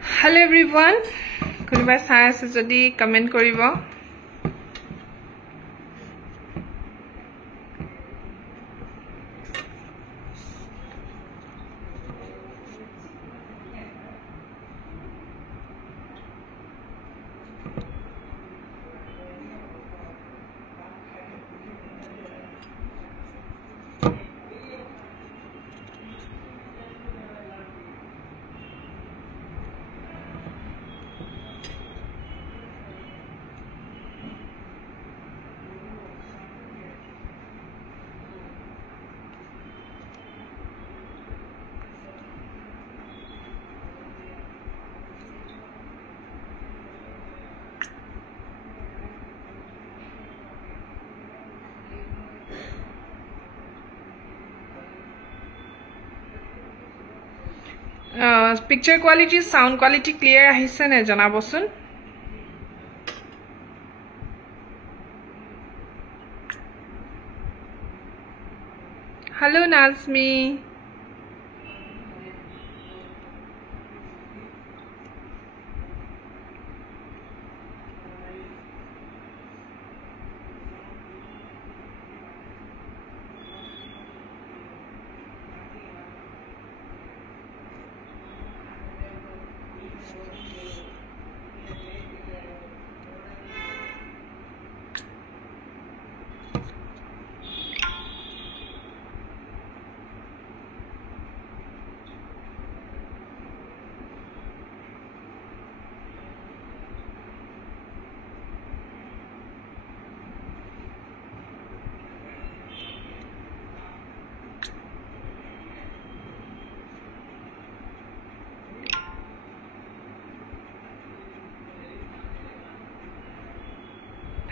Hello everyone. Konoba sai ase jodi comment koribo. Picture quality, sound quality clear ahise ne janabosun. Hello Nazmi.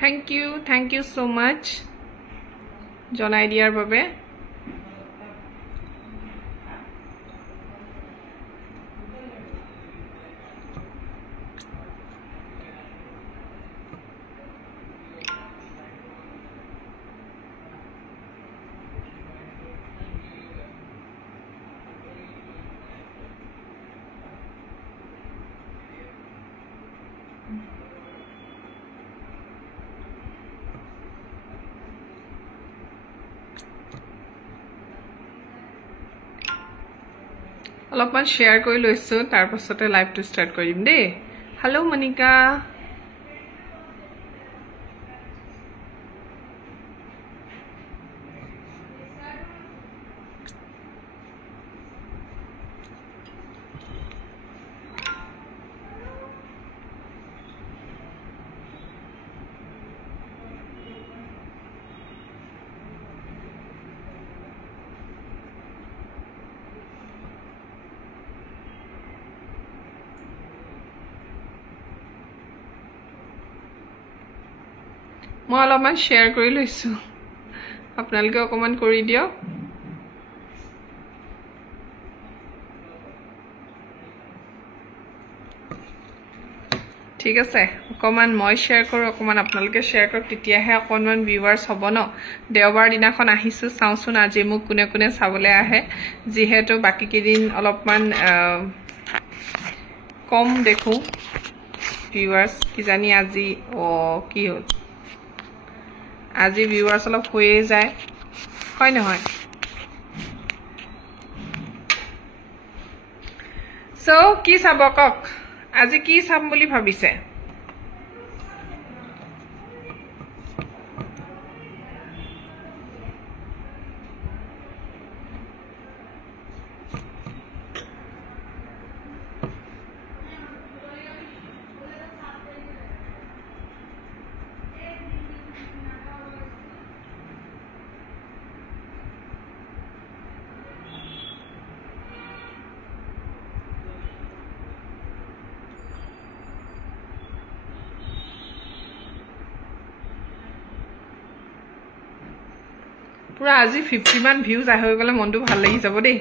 Thank you so much. Jonai diar babe. অলপমান share কৰি লৈছো তাৰ পাছতে লাইভটো start কৰিম দে hello Monika মই অলপমান share কৰি লৈছো আপোনালোকে অকমান কৰি দিও ঠিক আছে অকমান মই শেয়াৰ কৰো অকমান আপোনালোকে শেয়াৰ কৰক তেতিয়াহে অকমান ভিউৱাৰ্স হ'ব ন দেওবাৰ দিনাখন আহিছো চাওচোন আজি মোক কোনে কোনে চাবলৈ আহে যিহেতু বাকি কেদিন অলপমান কম দেখো ভিউৱাৰ্স কি জানি আজি কি হ'ল আজি ভিউৱাৰ্স অলপ হৈয়ে যায় হয় নহয় সো কি চাবকক আজি কি চাম বুলি ভাবিছে পুরা আজি 50 মান ভিউজ আহি গলে মনটো ভাল লাগি যাব দেই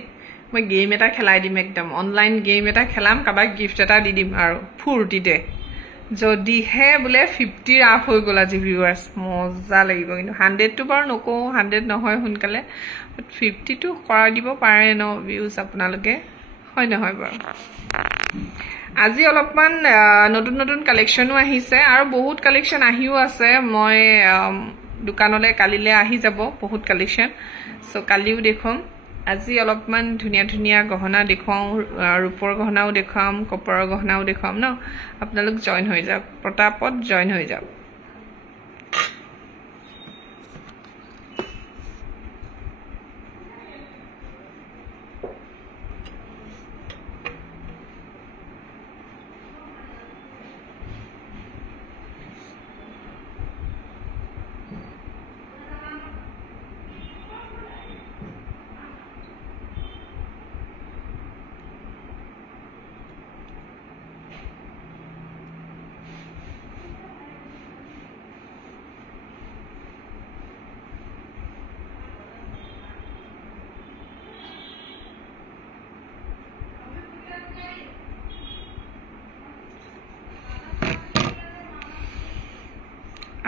মই গেম এটা খেলাই দিম একদম অনলাইন গেম এটা খেলাম কাবাক গিফট এটা দি দিম আৰু ফুৰ্তিতে যদি হে বলে 50 আপ হৈ গল আজি ভিউয়াৰ্স মজা লাগিব কিন্তু 100 টো বৰ নকো 100 নহয় হুনকালে বাট 50 টো কৰা দিব পাৰে ন ভিউজ আপোনালোকে হয় নহয় বাৰু আজি অলপমান নতুন নতুন কালেকশনো আহিছে আৰু বহুত কালেকশন আহিও আছে মই দোকানলে কালিলে আহি যাব বহুত কালেকশন সো কালিও দেখুম আজি অলপমান ধুনিয়া ধুনিয়া গহনা দেখুৱাও ৰূপৰ গহনাও দেখাম কপৰৰ গহনাও দেখাম ন আপোনালোক জয়েন হৈ যাওক প্ৰতাপত জয়েন হৈ যাওক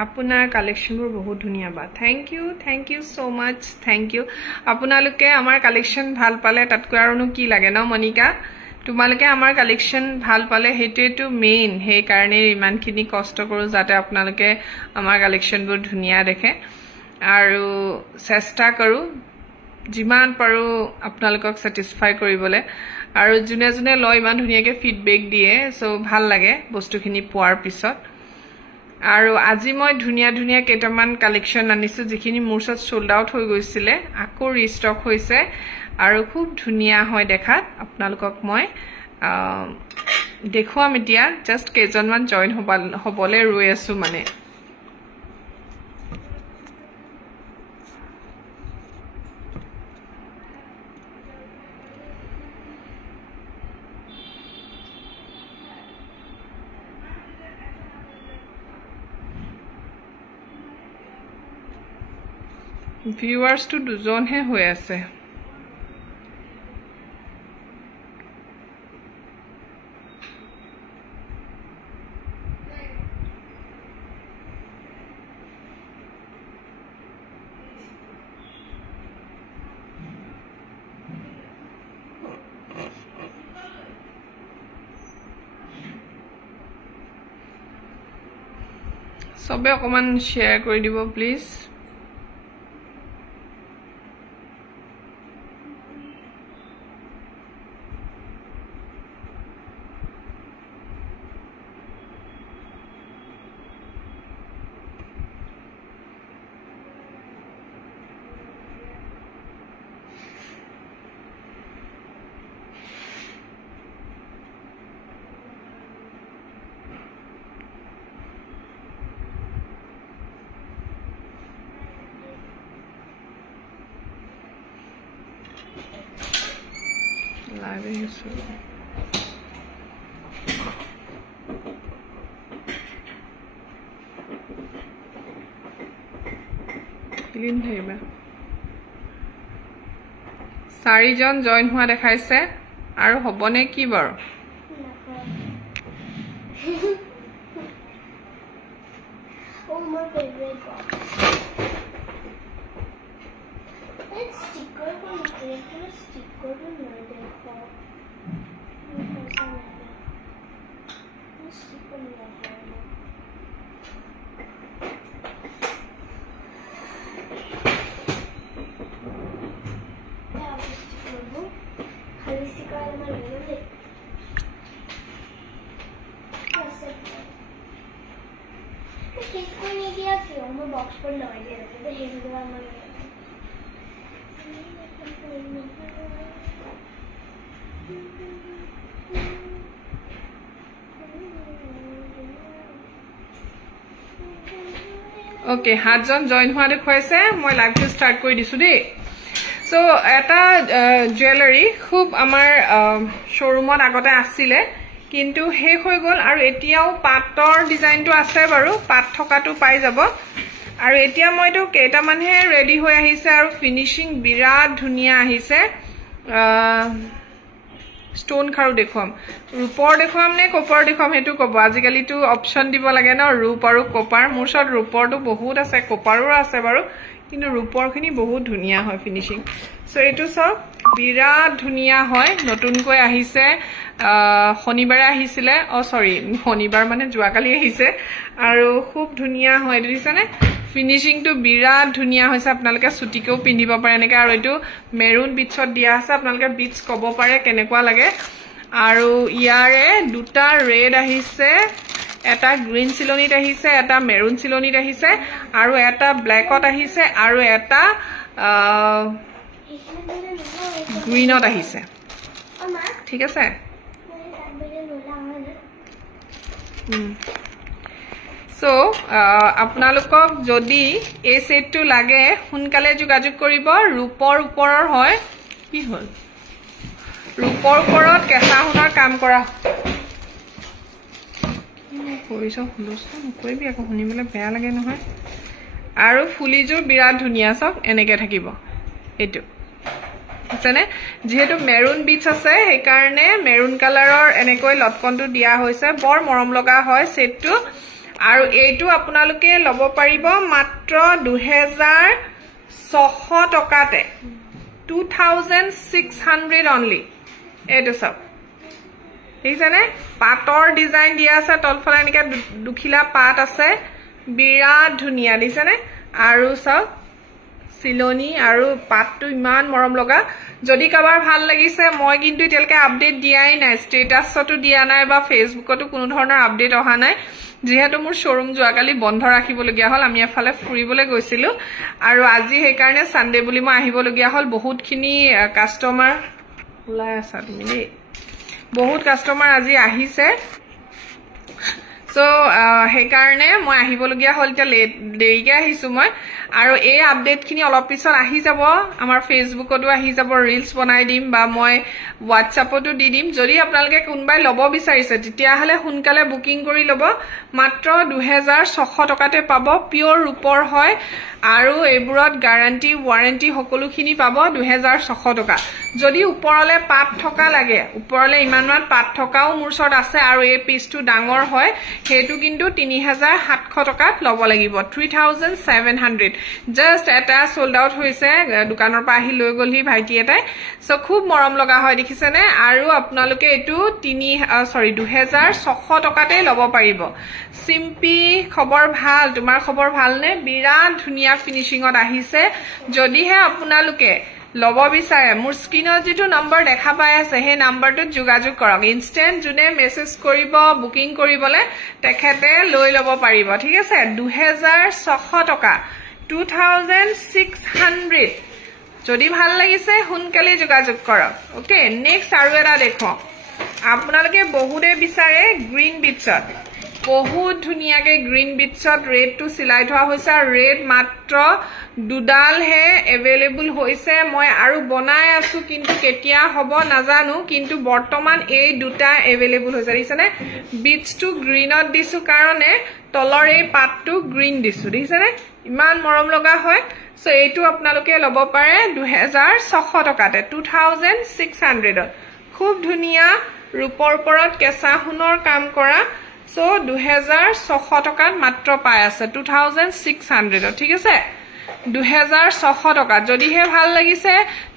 আপোনাৰ কালেকশনবোৰ বহুত ধুনিয়া বা thank you so mass thank U আপোনালোকে আমাৰ কালেকশন ভাল পালে তাতকৈ আৰুনো কি লাগে ন মনিকা তোমালোকে আমাৰ কালেকশন ভাল পালে হেতুটো মেইন হে কাৰণে ইমানখিনি কষ্ট কৰো যাতে আপোনালোকে আমাৰ কালেকশনবোৰ ধুনিয়া দেখে আৰু চেষ্টা কৰো যিমান পাৰো আপোনালোকক স্যাটিসফাই কৰিবলে আৰু জুনে জুনে লয় ইমান ধুনিয়াকে ফিডবেক দিয়ে সো ভাল লাগে বস্তুখিনি পোৱাৰ পিছত আৰু আজি মই ধুনিয়া ধুনিয়া কেটামান কালেকশন আনিছো যিখিনি মুৰছত সোল্ড আউট হৈ গৈছিলে আকৌ ৰিস্টক হৈছে আৰু খুব ধুনিয়া হয় দেখাত আপোনালোকক মই দেখুৱাম এতিয়া জাস্ট কেজনমান জয়েন হবলে ৰৈ আছো মানে ভিউয়াৰ্স তো দুজন হে হৈ আছে সবে অকমান শেয়াৰ কৰি দিব প্লিজ live isso ক্লিন হেবা চাৰিজন জয়েন হোৱা দেখাইছে আৰু হবনে কি বৰ Oh, my favorite box. It's sticker from the sticker to murder box. Sticker box for no idea. The heavy one. Okay हातজন জয়েন হোৱা দেখুৱাইছে মই লাইভটো ষ্টাৰ্ট কৰি দিছো দেই সো এটা জুৱেলাৰী খুব আমাৰ শোৰুমত আগতে আছিলে কিন্তু শেষ হৈ গল আৰু এতিয়াও পাটৰ ডিজাইনটো আছে বাৰু পাট থকাটো পাই যাব আৰু এতিয়া মইতো কেইটামানহে ৰেডি হৈ আহিছে আৰু ফিনিশিং বিৰাট ধুনিয়া আহিছে স্টোন খাৰু দেখুৱাম ৰূপৰ দেখুৱাম নে কপাৰ দেখুৱাম হেতু কব আজিকালিটো অপচন দিব লাগে ন ৰূপ আৰু কপাৰ মোৰ সত ৰূপৰটো বহুত আছে কপাৰৰ আছে বাৰু কিন্তু ৰূপৰখিনি বহুত ধুনিয়া হয় ফিনিশিং সো এটো সব বিৰাট ধুনিয়া হয় নতুনকৈ আহিছে শনিবাৰে আহিছিলে সৰি শনিবাৰ মানে যোৱাকালি আহিছে আৰু খুব ধুনীয়া হয় দিছেনে ফিনিশিংটো বিৰাট ধুনীয়া হৈছে আপোনালোকে সুটিকেও পিন্ধিব পাৰে এনেকৈ আৰু এইটো মেৰুন বিটছত দিয়া আছে আপোনালোকে বিটছ ক'ব পাৰে কেনেকুৱা লাগে আৰু ইয়াৰে দুটা ৰেড আহিছে এটা গ্ৰীন চিলনিত আহিছে এটা মেৰুন চিলনিত আহিছে আৰু এটা ব্ল্যাকত আহিছে আৰু এটা গ্ৰীনত আহিছে ঠিক আছে সো আপোনালোকক যদি এই সেটটো লাগে সোনকালে যোগাযোগ কৰিব ৰূপৰ ওপৰৰ হয় কি হ'ল ৰূপৰ ওপৰত কেঁচা সোণৰ কাম কৰা কৰিছ হুলস্থুল নকৰিবি আকৌ শুনিবলৈ বেয়া লাগে নহয় আৰু ফুলিযোৰ বিৰাট ধুনীয়া চাওক এনেকৈ থাকিব এইটো বুজিছেনে যেহেতু মেৰুন বিটছ আছে সেইকাৰণে মেৰুন কালাৰৰ এনেকৈ লটকনটো দিয়া হৈছে বৰ মৰম লগা হয় সেটটো আৰু এইটো আপোনালোকে ল'ব পাৰিব মাত্ৰ 2600 টকাতে 2600 অনলি এইটো চাওক দেখিছেনে পাটৰ ডিজাইন দিয়া আছে তলফালে এনেকৈ দুখিলা পাট আছে বিৰাট ধুনীয়া দেখিছেনে আৰু চাওক চিলনি আৰু পাটটো ইমান মৰম লগা যদি কাবাৰ ভাল লাগিছে মই কিন্তু এতিয়ালৈকে আপডেট দিয়াই নাই ষ্টেটাছতো দিয়া নাই বা ফেচবুকতো কোনো ধৰণৰ আপডেট অহা নাই যেহেতু মোৰ শ্বৰুম যোৱাকালি বন্ধ ৰাখিবলগীয়া হ'ল আমি এফালে ফুৰিবলৈ গৈছিলোঁ আৰু আজি সেইকাৰণে সানডে বুলি মই আহিবলগীয়া হ'ল বহুতখিনি কাষ্টমাৰ ওলাই আছা তুমি দেই বহুত কাষ্টমাৰ আজি আহিছে সো সেইকাৰণে মই আহিবলগীয়া হ'ল এতিয়া দেৰিকৈ আহিছোঁ মই আৰু এই আপডেটখিনি অলপ পিছত আহি যাব আমাৰ ফেচবুকতো আহি যাব ৰিলছ বনাই দিম বা মই হোৱাটছআপতো দি দিম যদি আপোনালোকে কোনোবাই ল'ব বিচাৰিছে তেতিয়াহ'লে সোনকালে বুকিং কৰি ল'ব মাত্ৰ 2600 টকাতে পাব পিয়ৰ ৰূপৰ হয় আৰু এইবোৰত গ্যাৰান্টি ওৱাৰেণ্টি সকলোখিনি পাব 2600 টকা যদি ওপৰলে পাট থকা লাগে ওপৰলে ইমানমান পাট থকাও মোৰ ওচৰত আছে আৰু এই পিচটো ডাঙৰ হয় হেতু কিন্তু 3700 টকাত ল'ব লাগিব 3700 জাস্ট এটা সোল্ড আউট হৈছে দোকানৰ পৰা আহি লৈ গলহি ভাইটি এটাই সো খুব মৰম লগা হয় দেখিছেনে আৰু আপোনালোকে এটো 2600 টকাতে ল'ব পাৰিব সিম্পি খবৰ ভাল তোমাৰ খবৰ ভালনে বিৰাট ধুনীয়া ফিনিশিংত আহিছে যদিহে আপোনালোকে ল'ব বিচাৰে মোৰ স্ক্ৰিনত যেটো নম্বৰ দেখা পাই আছে হে নম্বৰটোত যোগাযোগ কৰক ইনষ্টেন্ট জুনে মেসেজ কৰিব বুকিং কৰিবলে তেখেতে লৈ ল'ব পাৰিব ঠিক আছে 2600 টকা 2600 যদি ভাল লাগিছে সোনকালে যোগাযোগ কৰক ওকে নেক্সট আৰু এটা দেখো আপোনালোকে বহুতে বিচাৰে গ্ৰীন বিটছত বহুত ধুনীয়াকে গ্ৰীন বিটছত ৰেডটো সিলাই থোৱা হৈছে ৰেড মাত্ৰ দুডাল হে এভেইলেবল হৈছে মই আৰু বনাই আছো কিন্তু কেতিয়া হ'ব নাজানো কিন্তু বৰ্তমান এই দুটা এভেইলেবল হৈছে দিছনে বিটছটো গ্ৰীনত দিছো কাৰণে তলৰ এই পাটটো গ্ৰীন দিছো দিছনে ইমান মৰম লগা হয় সো এইটো আপোনালোকে ল'ব পাৰে 2600 টকাতে 2600 খুব ধুনীয়া ৰূপৰ ওপৰত কেঁচা সোণৰ কাম কৰা সো 2600 টকাত মাত্ৰ পাই আছে 2600 ঠিক আছে 2600 টকা যদিহে ভাল লাগিছে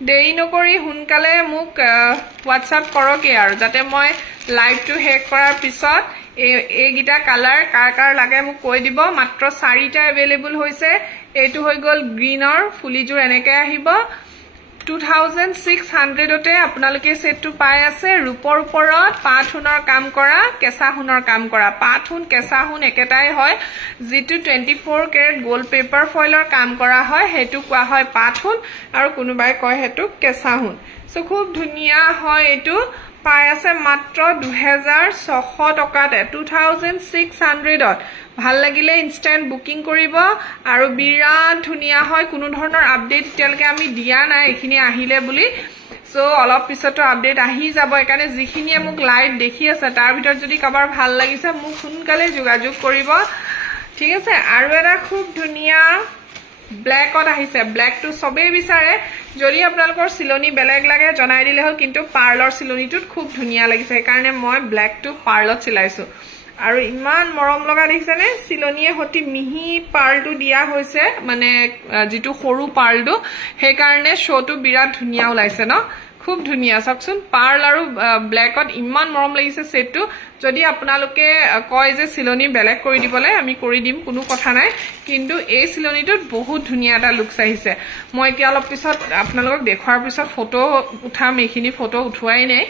দেৰি নকৰি সোনকালে মোক হোৱাটছআপ কৰকে আৰু যাতে মই লাইভটো শেষ কৰাৰ পিছত এই গিটা কালাৰ কাৰ লাগে মোক কৈ দিব মাত্ৰ 4টা এভেইলেবল হৈছে এটো হৈ গল গ্ৰীনৰ ফুলিজোৰ এনেকৈ আহিব 2600 তে আপোনালোকে সেটটো পাই আছে ৰূপৰ ওপৰত পাট সোণৰ কাম কৰা কেঁচা সোণৰ কাম কৰা পাট সোণ কেঁচা সোণ একেটাই হয় যেটো 24 কেৰেট গোল্ড পেপাৰ ফয়েলৰ কাম কৰা হয় হেতু কোৱা হয় পাট সোণ আৰু কোনোবাই কয় হেতু কেঁচা সোণ সো খুব ধুনীয়া হয় এটো পাই আছে মাত্ৰ 2600 টকাতে 2600 ভাল লাগিলে ইনষ্টেন্ট বুকিং কৰিব আৰু বিৰাট ধুনীয়া হয় কোনো ধৰণৰ আপডেট তেলকে আমি দিয়া নাই এখিনি আহিলে বুলি সো অলপ পিছতো আপডেট আহি যাব একানে যিখিনিয়ে মোক লাইভ দেখি আছে তাৰ ভিতৰত যদি কাবাৰ ভাল লাগিছে মোক সোনকালে যোগাযোগ কৰিব ঠিক আছে আৰু এটা খুব ধুনীয়া ব্ল্যাকত আহিছে ব্ল্যাকটো সবে বিচাৰে যদি আপোনালোকৰ সিলনি বেলেগ লাগে জনাই দিলে হল কিন্তু পাৰ্লৰ সিলনিটোত খুব ধুনীয়া লাগিছে কাৰণে মই ব্ল্যাকটো পাৰ্লত চিলাইছো আৰু ইমান মৰম লগা দেখিছেনে সিলনিয়ে হতি মিহি পাৰ্লটো দিয়া হৈছে মানে যেটো সৰু পাৰ্লটো সেই কাৰণে শোটো বিৰাট ধুনীয়া ওলাইছে ন খুব ধুনিয়া চাওকচোন পাৰ্ল আৰু ব্ল্যাকত ইমান মৰম লাগিছে সেটটো যদি আপোনালোকে কয় যে চিলনি বেলেগ কৰি দিবলে আমি কৰি দিম কোনো কথা নাই কিন্তু এই চিলনিটোত বহুত ধুনিয়া এটা লুকস আহিছে মই এতিয়া অলপ পিছত আপোনালোকক দেখুৱাৰ পিছত ফটো উঠাম এইখিনি ফটো উঠুৱাই নাই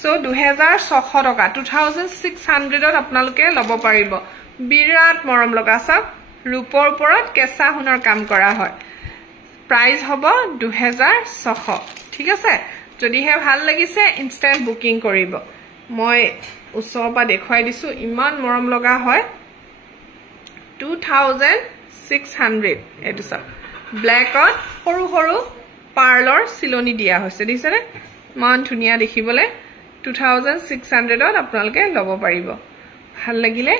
সো 2600 টকা 2600ত আপোনালোকে লব পাৰিব বিৰাট মৰম লগা চাওক ৰূপৰ ওপৰত কেঁচা সোণৰ কাম কৰা হয় প্ৰাইস হ'ব 2600 ঠিক আছে যদিহে ভাল লাগিছে ইনষ্টেন্ট বুকিং কৰিব মই ওচৰৰ পৰা দেখুৱাই দিছো ইমান মৰম লগা হয় 2600 এটো চাওক ব্ল্যাকত সৰু সৰু পাৰ্লৰ চিলনি দিয়া হৈছে দিছনে মান ধুনিয়া দেখিবলে 2600ত আপোনালোকে লব পাৰিব ভাল লাগিলে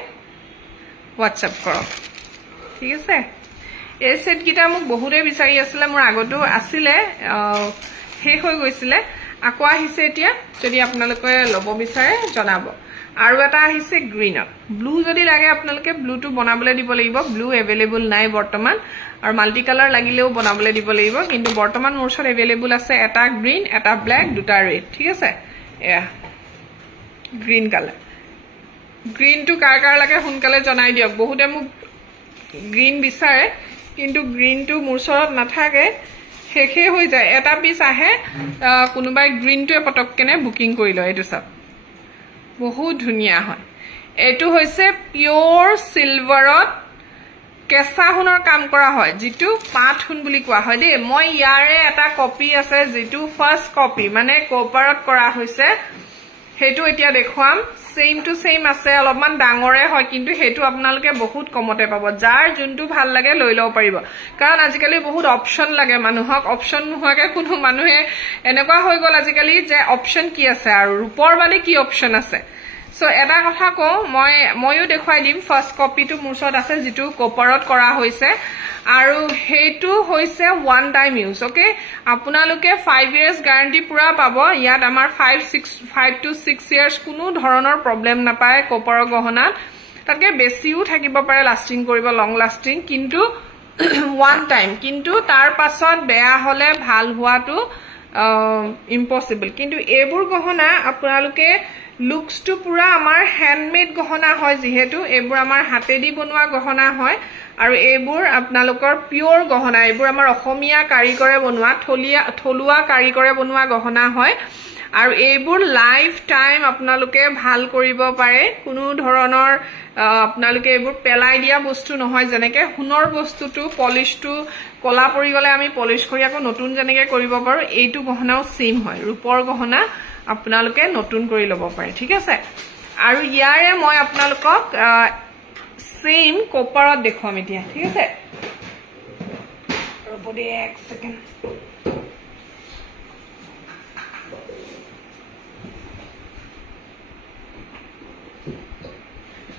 WhatsApp কৰক ঠিক আছে এই সেট গিটা মোক বহুতে বিচাৰি আছিল মোৰ আগতো আছিল শেষ হৈ গৈছিল আকো আহিছে এতিয়া যদি আপোনালোকে লব বিচাৰে জনাব আৰু এটা আহিছে গ্ৰীনত ব্লু যদি লাগে আপোনালোকে ব্লুটো বনাবলৈ দিব লাগিব ব্লু अवेलेबल নাই বৰ্তমান আৰু মাল্টি কালাৰ লাগিলেও বনাবলৈ দিব লাগিব কিন্তু বৰ্তমান মোৰ ওচৰত अवेलेबल আছে এটা গ্ৰীন এটা ব্ল্যাক দুটা ৰেড ঠিক আছে এয়া গ্ৰীন কালাৰ গ্ৰীনটো কাৰ কাৰ লাগে সোনকালে জনাই দিয়ক বহুতে মোক গ্ৰীন বিচাৰে কিন্তু গ্ৰীনটো মোৰ ওচৰত নাথাকে শেষে হৈ যায় এটা পিস আহে কোনোবাই গ্ৰীনটো পটককেনে বুকিং কৰি লয় এটো সব বহুত ধুনিয়া হয় এটো হৈছে পিওৰ সিলভাৰত কেঁচা সোণৰ কাম কৰা হয় যেটো পাট সোণ বুলি কোৱা হয় দে মই ইয়াৰে এটা কপি আছে যেটো ফাৰ্স্ট কপি মানে কপাৰত কৰা হৈছে হেতু এতিয়া দেখুৱাম সেম টু সেম আছে অলপমান ডাঙৰে হয় কিন্তু হেতু আপোনালোকে বহুত কমতে পাব যাৰ যোনটো ভাল লাগে লৈ লও পাৰিব কাৰণ আজিকালি বহুত অপচন লাগে মানুহক অপচন নোহোৱাকে কোনো মানুহে এনেকুৱা হৈ গল আজিকালি যে অপচন কি আছে আৰু ৰূপৰ বালি কি অপচন আছে সো এটা কথা কও মইও দেখুৱাই দিম ফাৰ্স্ট কপিটো মোৰ ওচৰত আছে যেটো কপাৰত কৰা হৈছে আৰু হেতু হৈছে ওয়ান টাইম ইউজ ওকে আপোনালোকে 5 ইয়াৰ্স গ্যাৰান্টি পুৰা পাব ইয়াত আমাৰ 5 to 6 ইয়াৰ্স কোনো ধৰণৰ প্ৰবলেম নাপায় কপাৰৰ গহনা তাকে বেছিও থাকিব পাৰে লাস্টিং কৰিব লং লাস্টিং কিন্তু ওয়ান টাইম কিন্তু তাৰ পাছত বেয়া হলে ভাল হোৱাটো ইম্পসিবল কিন্তু এবোৰ গহনা আপোনালোকে লুকস টু পুৰা আমাৰ হ্যান্ডমেড গহনা হয় যেহেতু এবোৰ আমাৰ হাতেদি বনোৱা গহনা হয় আৰু এবোৰ আপোনালোকৰ পিওৰ গহনা এবোৰ আমাৰ অসমীয়া কাৰিকৰে বনোৱা থলুৱা কাৰিকৰে বনোৱা গহনা হয় আৰু এবোৰ লাইফ টাইম আপোনালোকে ভাল কৰিব পাৰে কোনো ধৰণৰ আপোনালোকে এবোৰ পেলাই দিয়া বস্তু নহয় যেনেকে সোণৰ বস্তুটো পলিশটো কলা পৰি গলে আমি পলিশ কৰি আকৌ নতুন যেনেকে কৰিব পাৰো এইটো গহনাও সেম হয় ৰূপৰ গহনা আপোনালোকে নতুন কৰি লব পাৰে ঠিক আছে আৰু ইয়াৰে মই আপোনালোকক সেম কপাৰত দেখুৱাম এতিয়া ঠিক আছে ৰবদে এক সেকেন্ড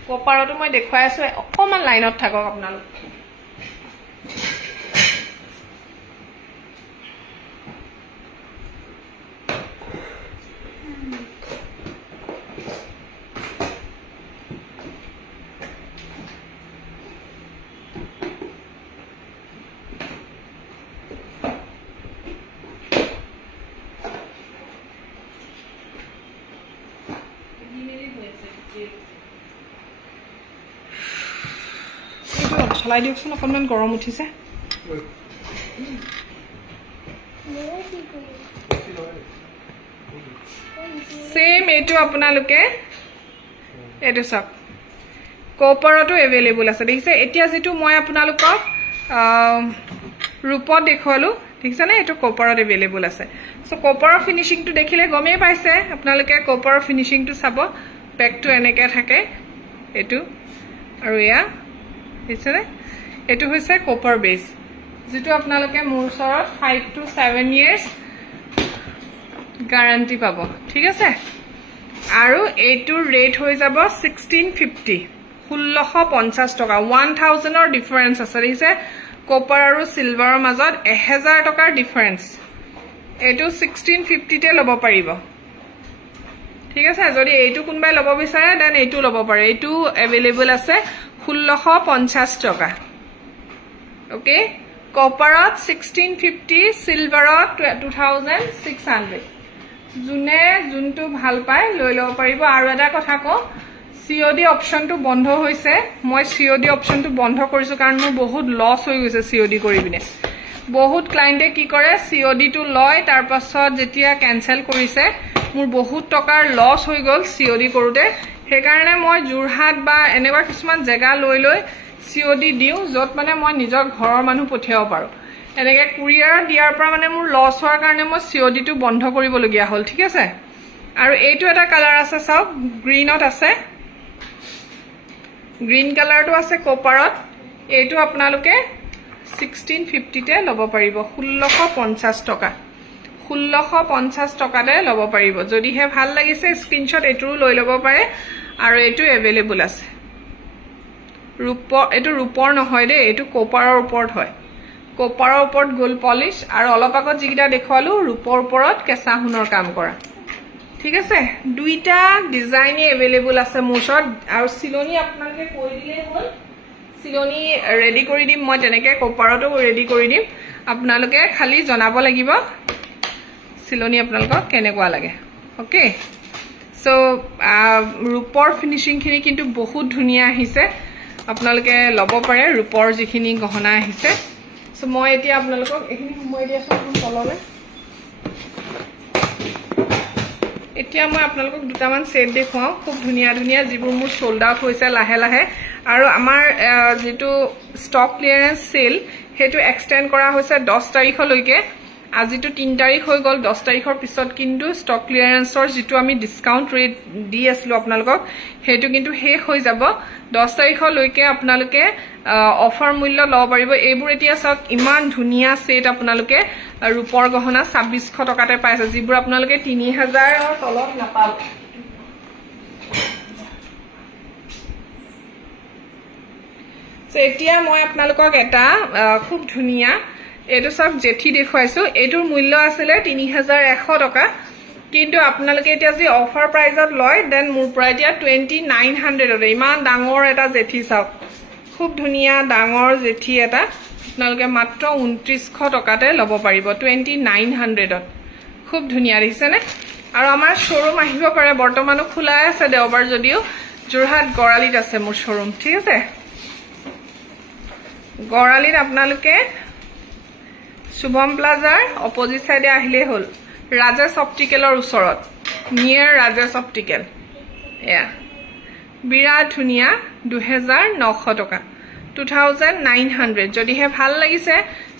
কপাৰটো মই দেখুৱাই আছো অকমান লাইনত থাকক আপোনালোক চলাই দিওকচোন অকণমান গৰম উঠিছে সেম এইটো আপোনালোকে এইটো সব কপাৰটো अवेलेबल আছে দেখিছে এতিয়া যেটো মই আপোনালোকক ৰূপত দেখুৱালো ঠিকছে নে এটো কপাৰত अवेलेबल আছে সো কপাৰৰ ফিনিশিংটো দেখিলে গমেই পাইছে আপোনালোকে কপাৰৰ ফিনিশিংটো চাব পেকটো এনেকে থাকে এটো আৰু ইয়া দিছনে এটো হৈছে কপাৰ বেস যেটো আপোনালোকে মোৰ ওচৰত 5 to 7 ইয়াৰ্স গ্যাৰান্টি পাব ঠিক আছে আৰু এইটো ৰেট হৈ যাব 1650 1650 টকা 1000 ৰ ডিফাৰেন্স আছে দিছে কপাৰ আৰু সিলভাৰৰ মাজত 1000 টকাৰ ডিফাৰেন্স এটো 1650 তে লব পাৰিব ঠিক আছে যদি এইটো কোনবাই লব বিচাৰে দেন এইটো লব পাৰে এইটো अवेलेबल আছে 1650 টকা ওকে কপাৰত 1650 সিলভাৰত 2600 যোনে যোনটো ভাল পায় লৈ ল'ব পাৰিব আৰু এটা কথা কওঁ COD অপশনটো বন্ধ হৈছে মই COD অপশনটো বন্ধ কৰিছো কাৰণ মোৰ বহুত লছ হৈ গৈছে COD কৰি বিনে বহুত ক্লায়েন্টে কি কৰে COD টো লয় তাৰ পাছত যেতিয়া ক্যান্সেল কৰিছে মোৰ বহুত টকাৰ লছ হৈ গল COD কৰোতে সেই কাৰণে মই জুৰহাট বা এনেকুৱা কিছুমান জায়গা লৈ COD দিও যত মানে মই নিজৰ ঘৰৰ মানুহ পঠিয়াব পাৰো এনেকে কুৰিয়াৰ দিয়াৰ পৰা মানে মোৰ লছ হোৱাৰ কাৰণে মই COD টো বন্ধ কৰিব লগিয়া হল ঠিক আছে আৰু এইটো এটা কালাৰ আছে চাওক গ্ৰীনত আছে গ্ৰীন কালাৰটো আছে কপাৰত এইটো আপোনালোকে 1650 তে লব পাৰিব 1650 টকা 1650 টকাতে লব পাৰিব যদি হে ভাল লাগিছে স্ক্ৰিনশ্বট এটো লৈ লব পাৰে আৰু এটো अवेलेबल আছে এটো ৰূপৰ নহয় দে এটো কপাৰৰ ওপৰত হয় কপাৰৰ ওপৰত গোল্ড পলিশ আৰু অলপ আগত যিকিটা দেখুৱালো ৰূপৰ ওপৰত কেঁচা সোণৰ কাম কৰা ঠিক আছে দুইটা ডিজাইনে अवेलेबल আছে মোছত আৰু সিলনি আপোনালোকে কৈ দিলে হল সিলনি ৰেডি কৰি দিম মই তেনেকে কপাৰটো ৰেডি কৰি দিম আপোনালোকে খালি জনাব লাগিব সিলনি আপোনালোকক কেনেকুৱা লাগে ওকে সো ৰূপৰ ফিনিশিং খিনি কিন্তু বহুত ধুনিয়া আহিছে আপোনালোকে লব পাৰে ৰূপৰ যিখিনি গহনা আহিছে সো মই এতিয়া আপোনালোকক এখিনি সময় দিয়া সব তললে এতিয়া মই আপোনালোকক দুটামান সেট দেখুৱাও খুব ধুনিয়া ধুনিয়া যিবোৰ মোৰ সোল্ড আউট হৈছে লাহে লাহে আৰু আমাৰ যেটো ষ্টক ক্লিয়াৰেন্স সেল হেতু এক্সটেন্ড কৰা হৈছে 10 তাৰিখলৈকে আজিটো 3 তাৰিখ হৈ গল 10 তাৰিখৰ পিছত কিন্তু ষ্টক ক্লিয়াৰেন্সৰ যেটো আমি ডিসকাউন্ট ৰেট দি আসলো আপোনালোকক হেতু কিন্তু শেষ হৈ যাব 10 তাৰিখলৈকে আপোনালোকে অফাৰ মূল্য লব পাৰিব এইবোৰ এতিয়া সক ইমান ধুনিয়া সেট আপোনালোকে ৰূপৰ গহনা 2600 টকাতে পাইছে যিবোৰ আপোনালোকে 3000 ৰ তলত নাপাব সো এতিয়া মই আপোনালোকক এটা খুব ধুনিয়া এটো সব জেঠি দেখুৱাইছো এটোৰ মূল্য আছিল 3100 টকা কিন্তু আপোনালোকে এতিয়া যে অফাৰ প্ৰাইজত লয় দেন মোৰ পৰা এতিয়া 2900 ইমান ডাঙৰ এটা জেঠি চাওক খুব ধুনিয়া ডাঙৰ জেঠি এটা আপোনালোকে মাত্ৰ 2900 টকাতে লব পাৰিব 2900 ত খুব ধুনিয়া দিছে নে আৰু আমাৰ শোৰুম আহিব পাৰে বৰ্তমানো খোলা আছে দেওবাৰ যদিও জুৰহাট গৰালিত আছে মোৰ শোৰুম ঠিক আছে গৰালিত আপোনালোকে শুভম প্লাজাৰ অপোজিট সাইডে আহিলে হল ৰাজেশ অপটিকেলৰ ওচৰত নিয়াৰ ৰাজেশ অপটিকেল এয়া বিৰাট ধুনিয়া 2900 টকা 2900 যদি হে ভাল লাগিছে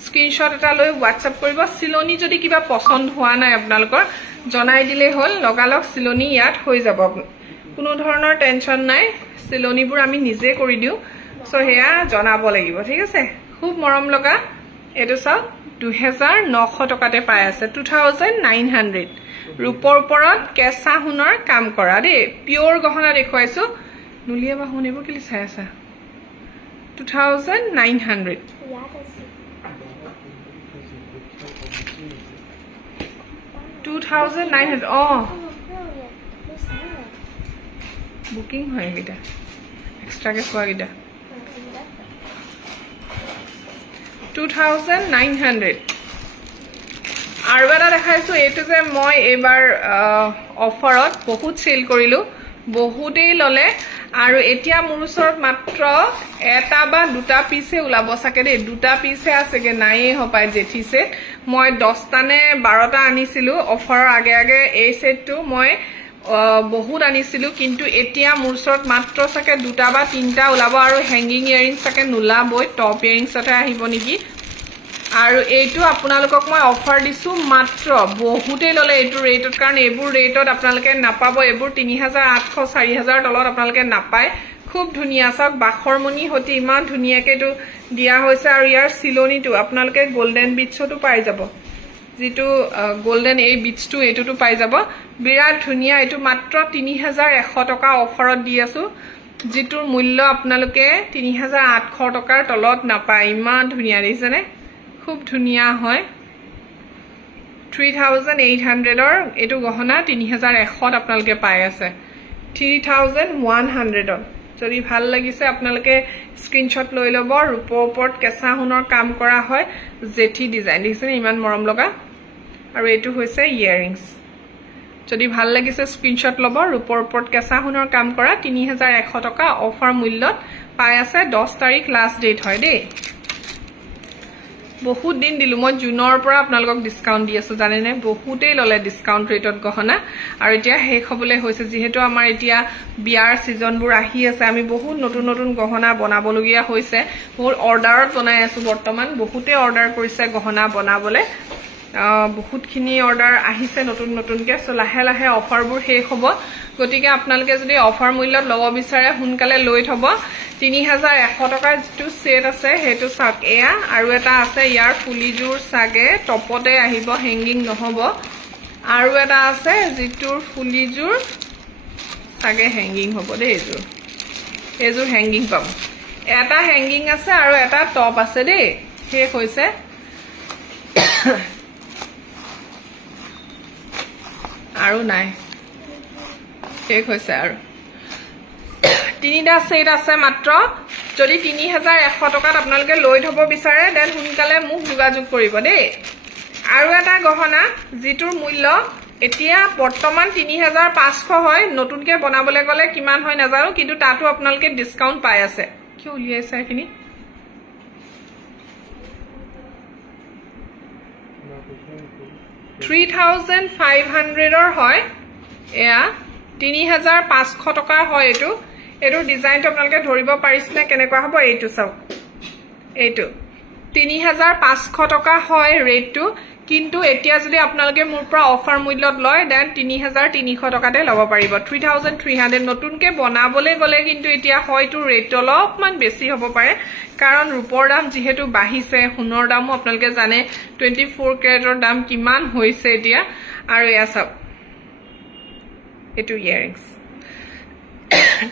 স্ক্ৰিনশ্বট এটা লৈ WhatsApp কৰিব সিলনি যদি কিবা পছন্দ হোৱা নাই আপোনালোকৰ জনাই দিলে হল লগালক সিলনি ইয়াত হৈ যাব কোনো ধৰণৰ টেনচন নাই সিলনিবোৰ আমি নিজে কৰি দিও সো হেয়া জনাব লাগিব ঠিক আছে খুব মৰম লগা এটো সব 2900 টকাতে পাই আছে 2900 ৰূপৰ ওপৰত কেঁচা সোণৰ কাম কৰা দে পিওৰ গহনা দেখুৱাইছো নুলিয়া বা সোণবোৰ কিলি চাই আছে 2900 2900 বুকিং হয় গিটা এক্সট্ৰা কে কোৱা গিটা 2900 আৰু এটা দেখাইছো এটো যে মই এবাৰ অফাৰত বহুত সেল কৰিলো বহুতেই ললে আৰু এতিয়া মোৰ ওচৰত মাত্ৰ এটা বা দুটা পিছে ওলাব সাকে দে দুটা পিছে আছে কে নাইয়ে হপায় জেঠিছে মই 10টা নে 12টা আনিছিলো অফাৰৰ আগে আগে এই সেটটো মই বহুত আনিছিলো কিন্তু এতিয়া মোৰ ওচৰত মাত্ৰ সাকে দুটা বা তিনটা ওলাব আৰু হ্যাঙ্গিং ইয়াৰিংস সাকে নুলাবই টপ ইয়াৰিংসতে আহিব নেকি আৰু এইটো আপোনালোকক মই অফাৰ দিছো মাত্ৰ বহুতে ললে এইটো ৰেটত কাৰণ এইবোৰ ৰেটত আপোনালোকে নাপাব এইবোৰ 3800 4000 তলত আপোনালোকে নাপায় খুব ধুনিয়া সক বাখৰমনি হতি ইমান ধুনিয়াকে তো দিয়া হৈছে আৰু ইয়াৰ সিলনিটো আপোনালোকে গোল্ডেন বিটছটো পাই যাব যেটো গোল্ডেন এই বিটছটো এটোটো পাই যাব বিৰাট ধুনিয়া এটো মাত্ৰ 3100 টকা অফাৰত দি আছো যেটোৰ মূল্য আপোনালোকে 3800 টকাৰ তলত নাপায় ইমান ধুনিয়া দিছে নে খুব ধুনিয়া হয় 3800 ৰ এটো গহনা 3100 আপোনালোকে পাই আছে 3100 যদি ভাল লাগিছে আপোনালোকে স্ক্ৰিনশ্বট লৈ লব ৰূপৰ ওপৰত কেঁচা সোণৰ কাম কৰা হয় জেঠি ডিজাইন দেখিছে ইমান মৰম লগা আৰু এটো হৈছে ইয়াৰিংস যদি ভাল লাগিছে স্ক্ৰিনশ্বট ল'ব ৰূপৰ ওপৰত কেঁচা সোণৰ কাম কৰা 3100 টকা অফাৰ মূল্যত পাই আছে 10 তাৰিখ লাষ্ট ডেট হয় দেই বহুত দিন দিলু মই জুনৰ পৰা আপোনালোকক ডিসকাউন্ট দি আছো জানে নে বহুতেই ললে ডিসকাউন্ট ৰেটত গহনা আৰু এতিয়া শেষ হ'বলৈ হৈছে যেহেতু আমাৰ এতিয়া বিয়াৰ সিজনবোৰ আহি আছে আমি বহুত নতুন নতুন গহনা বনাবলগীয়া হৈছে বহুত অৰ্ডাৰত বনাই আছো বৰ্তমান বহুতে অৰ্ডাৰ কৰিছে গহনা বনাবলে বহুতখিনি অৰ্ডাৰ আহিছে নতুন নতুনকে সো লাহে লাহে অফাৰবোৰ শেষ হ'ব গতিকে আপোনালোকে যদি অফাৰ মূল্যত ল'ব বিচাৰে সোনকালে লৈ থব 3100 টকাৰ যিটো সেট আছে হেতু সাক এয়া আৰু এটা আছে ইয়াৰ ফুলিজুৰ সাগে টপতে আহিব হেঙ্গিং নহব আৰু এটা আছে যিটোৰ ফুলিজুৰ সাগে হেঙ্গিং হ'ব দে এজুৰ হেঙ্গিং পাম এটা হেঙ্গিং আছে আৰু এটা টপ আছে দে শেষ হৈছে আৰু নাই শেষ হৈছে আৰু তিনিটা সেট আছে মাত্ৰ যদি 3100 টকাত আপোনালোকে লৈ থব বিচাৰে দেন সোনকালে মোক যোগাযোগ কৰিব দেই আৰু এটা গহনা যিটোৰ মূল্য এতিয়া বৰ্তমান 3500 হয় নতুনকে বনাবলৈ গলে কিমান হয় নাজানো কিন্তু তাতো আপোনালোকে ডিসকাউন্ট পাই আছে কি উলিয়াইছে এখিনি 3500 ৰ হয় এয়া 3500 টকা হয় এটো এটো ডিজাইনটো আপোনালোকে ধৰিব পাৰিছনে কেনেকুৱা হ'ব এইটো চাওক এইটো 3500 টকা হয় ৰেটটো কিন্তু এতিয়া যদি আপোনালোকে মোৰ পৰা অফাৰ মূল্যত লয় দেন 3300 টকাতে ল'ব পাৰিব 3300 নতুনকে বনাবলে গলে কিন্তু এতিয়া হয়তো ৰেটটো অলপমান বেছি হ'ব পাৰে কাৰণ ৰূপৰ দাম যেহেতু বাঢ়িছে সোণৰ দামও আপোনালোকে জানে 24 ক্যাৰেটৰ দাম কিমান হৈছে এতিয়া আৰু এয়া চাওক এটো ইয়াৰিংস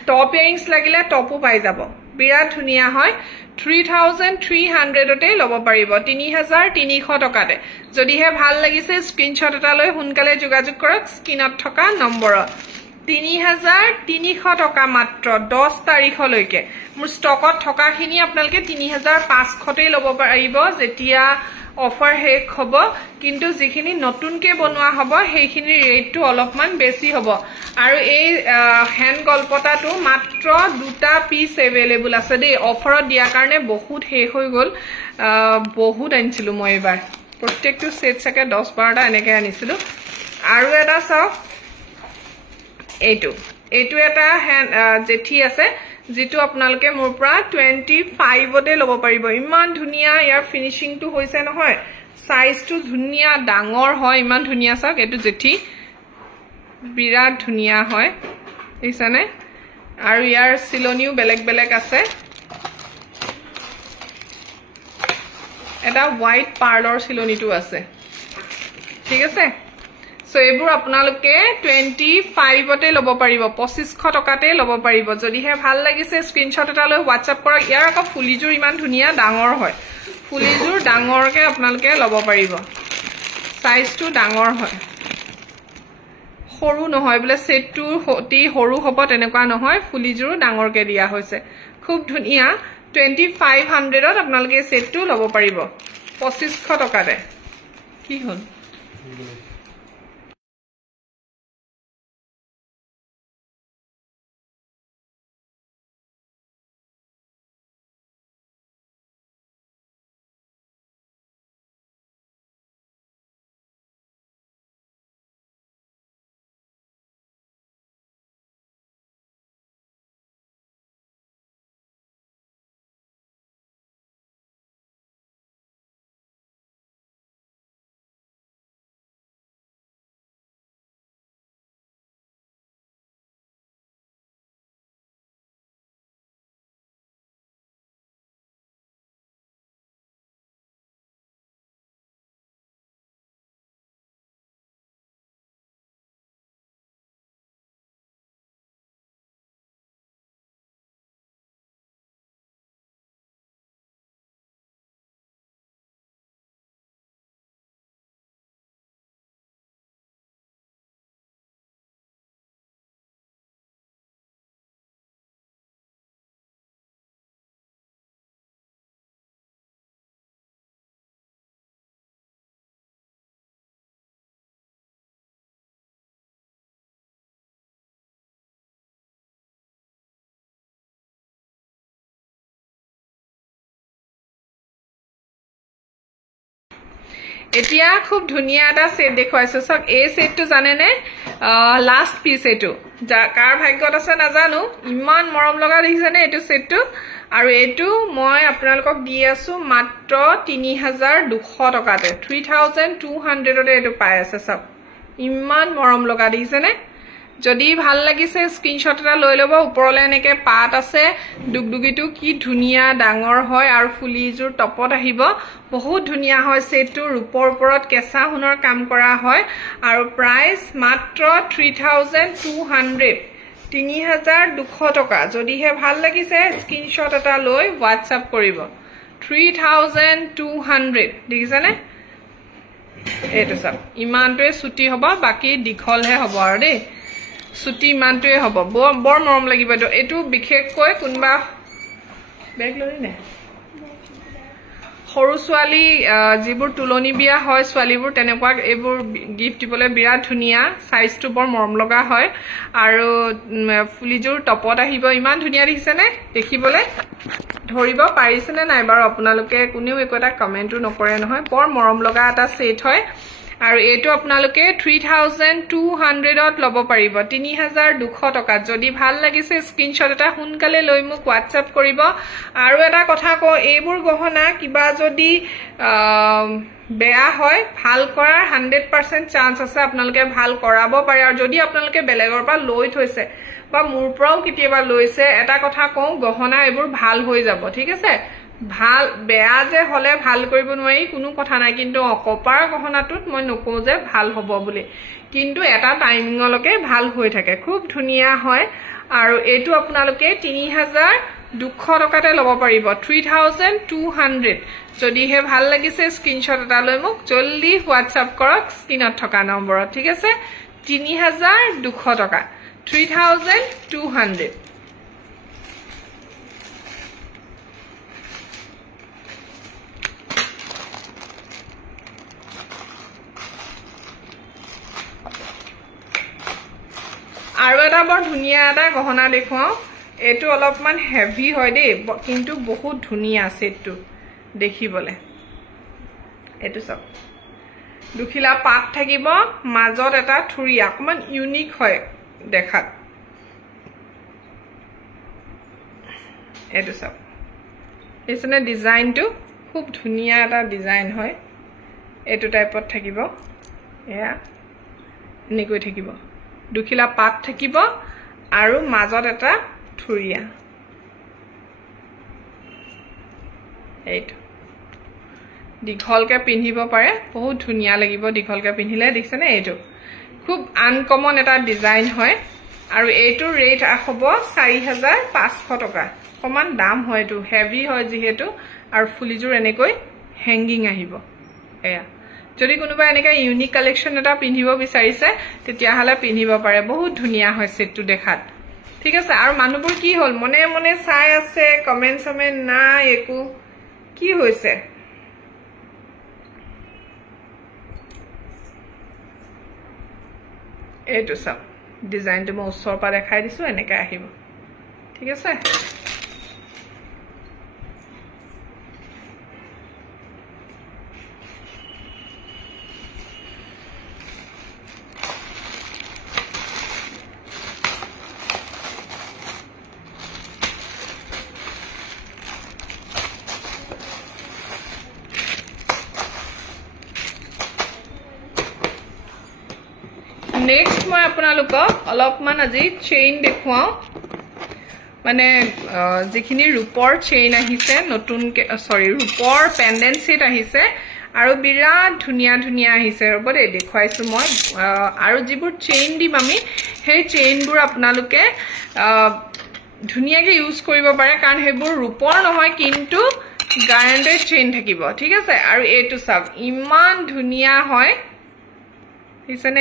টপ ইয়াৰিংস লাগিলে টপও পাই যাব বিৰাট ধুনিয়া হয় 3300 তে ল'ব পাৰিব 3300 টকাতে যদিহে ভাল লাগিছে স্ক্ৰিনশ্বট এটা লৈ সোনকালে যোগাযোগ কৰক স্ক্ৰিনত থকা নম্বৰত 3300 টকা মাত্ৰ 10 তাৰিখলৈকে মোৰ ষ্টকত থকাখিনি আপোনালোকে 3500 তে ল'ব পাৰিব যেতিয়া অফাৰ শেষ হ'ব কিন্তু যিখিনি নতুনকে বনোৱা হ'ব সেইখিনি ৰেটটো অলপমান বেছি হ'ব আৰু এই হ্যান্ড গলপটাটো মাত্ৰ দুটা পিস अवेलेबल আছে দেই অফাৰত দিয়া কাৰণে বহুত শেষ হৈ গল বহুত আনিছিলো মই এবাৰ প্ৰত্যেকটো সেট চাকে 10-12টা এনেকে আনিছিলো আৰু এটা চাওক এইটো এটা জেঠি আছে যেটো আপোনালোকে মোৰ পৰা 25 তে ল'ব পাৰিব ইমান ধুনিয়া ইয়াৰ ফিনিশিংটো হৈছে নহয় সাইজটো ধুনিয়া ডাঙৰ হয় ইমান ধুনিয়া চাওক এটো জেঠি বিৰাট ধুনিয়া হয় এইছানে আৰু ইয়াৰ সিলনিও বেলেগ বেলেগ আছে এটা হোৱাইট পাৰ্লৰ সিলনিটো আছে ঠিক আছে সো এবোৰ আপোনালোকে 25 তে ল'ব পাৰিব 2500 টকাতে ল'ব পাৰিব যদিহে ভাল লাগিছে স্ক্ৰিনশ্বট এটা লৈ WhatsApp কৰক ইয়াৰ আকৌ ফুলিজুৰ ইমান ধুনিয়া ডাঙৰ হয় ফুলিজুৰ ডাঙৰকে আপোনালোকে ল'ব পাৰিব সাইজটো ডাঙৰ হয় সৰু নহয় বলে সেটটো হতি সৰু হ'ব তেনেকুৱা নহয় ফুলিজুৰ ডাঙৰকে দিয়া হৈছে খুব ধুনিয়া 2500 ত আপোনালোকে সেটটো ল'ব পাৰিব 2500 টকাতে কি হ'ল এতিয়া খুব ধুনিয়া এটা সেট দেখুৱাইছো সক এই সেটটো জানে নে লাস্ট পিস এটো কাৰ ভাগ্যত আছে নাজানো ইমান মৰম লগা দেখিছে নে এটো সেটটো আৰু এটো মই আপোনালোকক দি আছো মাত্ৰ 3200 টকাতে 3200 তে এটো পাই আছে সব ইমান মৰম লগা দেখিছে নে যদি ভাল লাগিছে স্ক্ৰিনশ্বট এটা লৈ লব ওপৰলে এনেকে পাত আছে দুগদুগিটো কি ধুনিয়া ডাঙৰ হয় আৰু ফুলিজুৰ টপত আহিব বহুত ধুনিয়া হয় সেটটো ৰূপৰ ওপৰত কেঁচা হুনৰ কাম কৰা হয় আৰু প্ৰাইস মাত্ৰ 3200 3200 টকা যদিহে ভাল লাগিছে স্ক্ৰিনশ্বট এটা লৈ WhatsApp কৰিব 3200 দেখিছানে এটো সব ইমানটোৱে ছুটি হ'ব বাকি দীঘলহে হ'ব আৰু দেই ছুটি ইমানটোৱে হ'ব বৰ মৰম লাগিব এটো বিশেষকৈ কোনবা বেগ লৰি নে সৰু ছোৱালী যিবোৰ তুলনি বিয়া হয় ছোৱালীবোৰ তেনেকুৱা এইবোৰ গিফট দিবলৈ বিৰাট ধুনিয়া সাইজটো বৰ মৰম লগা হয় আৰু ফুলিজুৰ টপত আহিব ইমান ধুনিয়া দেখিছে নে দেখিবলৈ ধৰিব পাৰিছে নে নাই বাৰু আপোনালোকে কোনেও একোটা কমেন্টও নকৰে নহয় বৰ মৰম লগা এটা সেট হয় আৰু এটো আপোনালোকে 3200 ত লব পাৰিব 3200 টকা যদি ভাল লাগিছে স্ক্ৰিনশ্বট এটা হুনকালে লৈ মোক WhatsApp কৰিব আৰু এটা কথা ক এইবোৰ গহনা কিবা যদি বেয়া হয় ভাল কৰাৰ 100% চান্স আছে আপোনালোকে ভাল কৰাব পাৰে আৰু যদি আপোনালোকে বেলেগৰ পৰা লৈ থৈছে বা মোৰ পৰাও কেতিয়াবা লৈছে এটা কথা কওঁ গহনা এইবোৰ ভাল হৈ যাব ঠিক আছে ভাল বেয়া যে হলে ভাল কৰিব নোৱাৰি কোনো কথা নাই কিন্তু অকপাৰ গহনাটোত মই নকওঁ যে ভাল হ'ব বুলি কিন্তু এটা টাইমিংলৈকে ভাল হৈ থাকে খুব ধুনিয়া হয় আৰু এটো আপোনালোকে 3200 টকাতে লব পাৰিব 3200 যদিহে ভাল লাগিছে স্ক্ৰিনশ্বট এটা লৈ মোক জলদি WhatsApp কৰক স্ক্ৰিনত থকা নম্বৰত ঠিক আছে 3200 টকা 3200 আৰু এটা বৰ ধুনিয়া এটা গহনা দেখুৱাও এটো অলপমান হেভি হয় দেই কিন্তু বহুত ধুনিয়া সেটটো দেখিবলে এটো সব দুখিলা পাত থাকিব মাজত এটা থুৰিয়া অকমান ইউনিক হয় দেখাত এটো সব এছনে ডিজাইনটো খুব ধুনিয়া এটা ডিজাইন হয় এটো টাইপত থাকিব এয়া নিকৈ থাকিব দুখিলা পাত থাকিব আৰু মাজত এটা থুৰিয়া এইটো দীঘলকে পিন্ধিব পাৰে বহুত ধুনিয়া লাগিব দীঘলকে পিন্ধিলে দেখিছেনে এইটো খুব আনকমন এটা ডিজাইন হয় আৰু এইটো ৰেট হ'ব 4500 টকা কমান দাম হয় এটো হেভি হয় যেহেতু আৰু ফুলিজুৰ এনেকৈ হেঙ্গিং আহিব এয়া যদি কোনোবা এনেকা ইউনিক কালেকশন এটা পিন্ধিব বিচাৰিছে তেতিয়া হলে পিন্ধিব পাৰে বহুত ধুনিয়া হয় সেটটো দেখাত ঠিক আছে আৰু মানুহবোৰ কি হল মনে মনে চাই আছে কমেন্ট সমেন্ট নাই একো কি হৈছে এইটো সব ডিজাইনটো মই ওচৰৰ পৰা দেখাই দিছো এনেকা আহিব ঠিক আছে নেক্সট মই আপোনালোকক অলপমান আজি চেইন দেখুৱাও মানে যিখিনি ৰূপৰ চেইন আহিছে নতুন সৰি ৰূপৰ পেন্ডেন্ট সেট আহিছে আৰু বিৰাট ধুনিয়া ধুনিয়া আহিছে ৰব দে দেখুৱাইছো মই আৰু যিবোৰ চেইন দিম আমি সেই চেইনবোৰ আপোনালোকে ধুনিয়াকে ইউজ কৰিব পাৰে কাৰণ হেবোৰ ৰূপৰ নহয় কিন্তু গ্যাৰান্টেড চেইন থাকিব ঠিক আছে আৰু এটো সব ইমান ধুনিয়া হয় দিছনে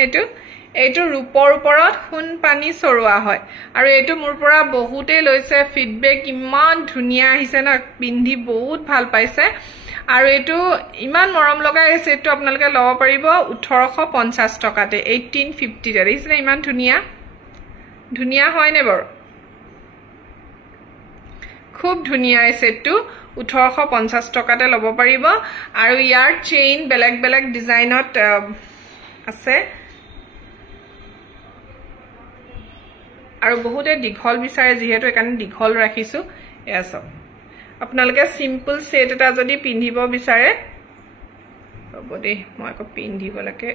এইটো ৰূপৰ ওপৰত খুন পানী সৰুৱা হয় আৰু এইটো মোৰ পৰা বহুতে লৈছে ফিডবেক ইমান ধুনিয়া আহিছে না পিন্ধি বহুত ভাল পাইছে আৰু এইটো ইমান মৰম লগা এই সেটটো আপোনালোকে লব পাৰিব 1850 টকাতে 1850 তে দিছনে ইমান ধুনিয়া ধুনিয়া হয় নে বাৰু খুব ধুনিয়া এই সেটটো 1850 টকাতে লব পাৰিব আৰু ইয়াৰ চেইন বেলেগ বেলেগ ডিজাইনত আছে আৰু বহুতে দীঘল বিচাৰে যিহেতু একাৰণে দীঘল ৰাখিছো এয়া সব আপোনালোকে সিম্পল সেট এটা যদি পিন্ধিব বিচাৰে হ'ব দে মই আকৌ পিন্ধিব লাগে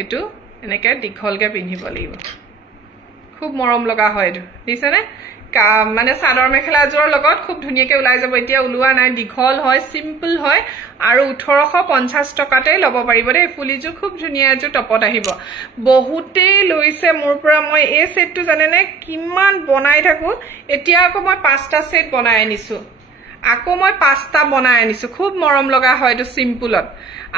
এটো এনেকে দীঘলকে পিন্ধিব লাগিব খুব মৰম লগা হয় এটো দিছেনে মানে সাদৰ মেখেলা জোৰ লগত খুব ধুনিয়াকে উলাই যাব এতিয়া উলুৱা নাই দীঘল হয় সিম্পল হয় আৰু 1850 টকাতে লব পাৰিব দে ফুলিজু খুব ধুনিয়া জু টপত আহিব বহুতে লৈছে মোৰ পৰা মই এই সেটটো জানে নে কিমান বনাই থাকো এতিয়া আকৌ মই 5টা সেট বনাই আনিছো আকৌ মই 5টা বনাই আনিছো খুব মৰম লগা হয় এটো সিম্পলত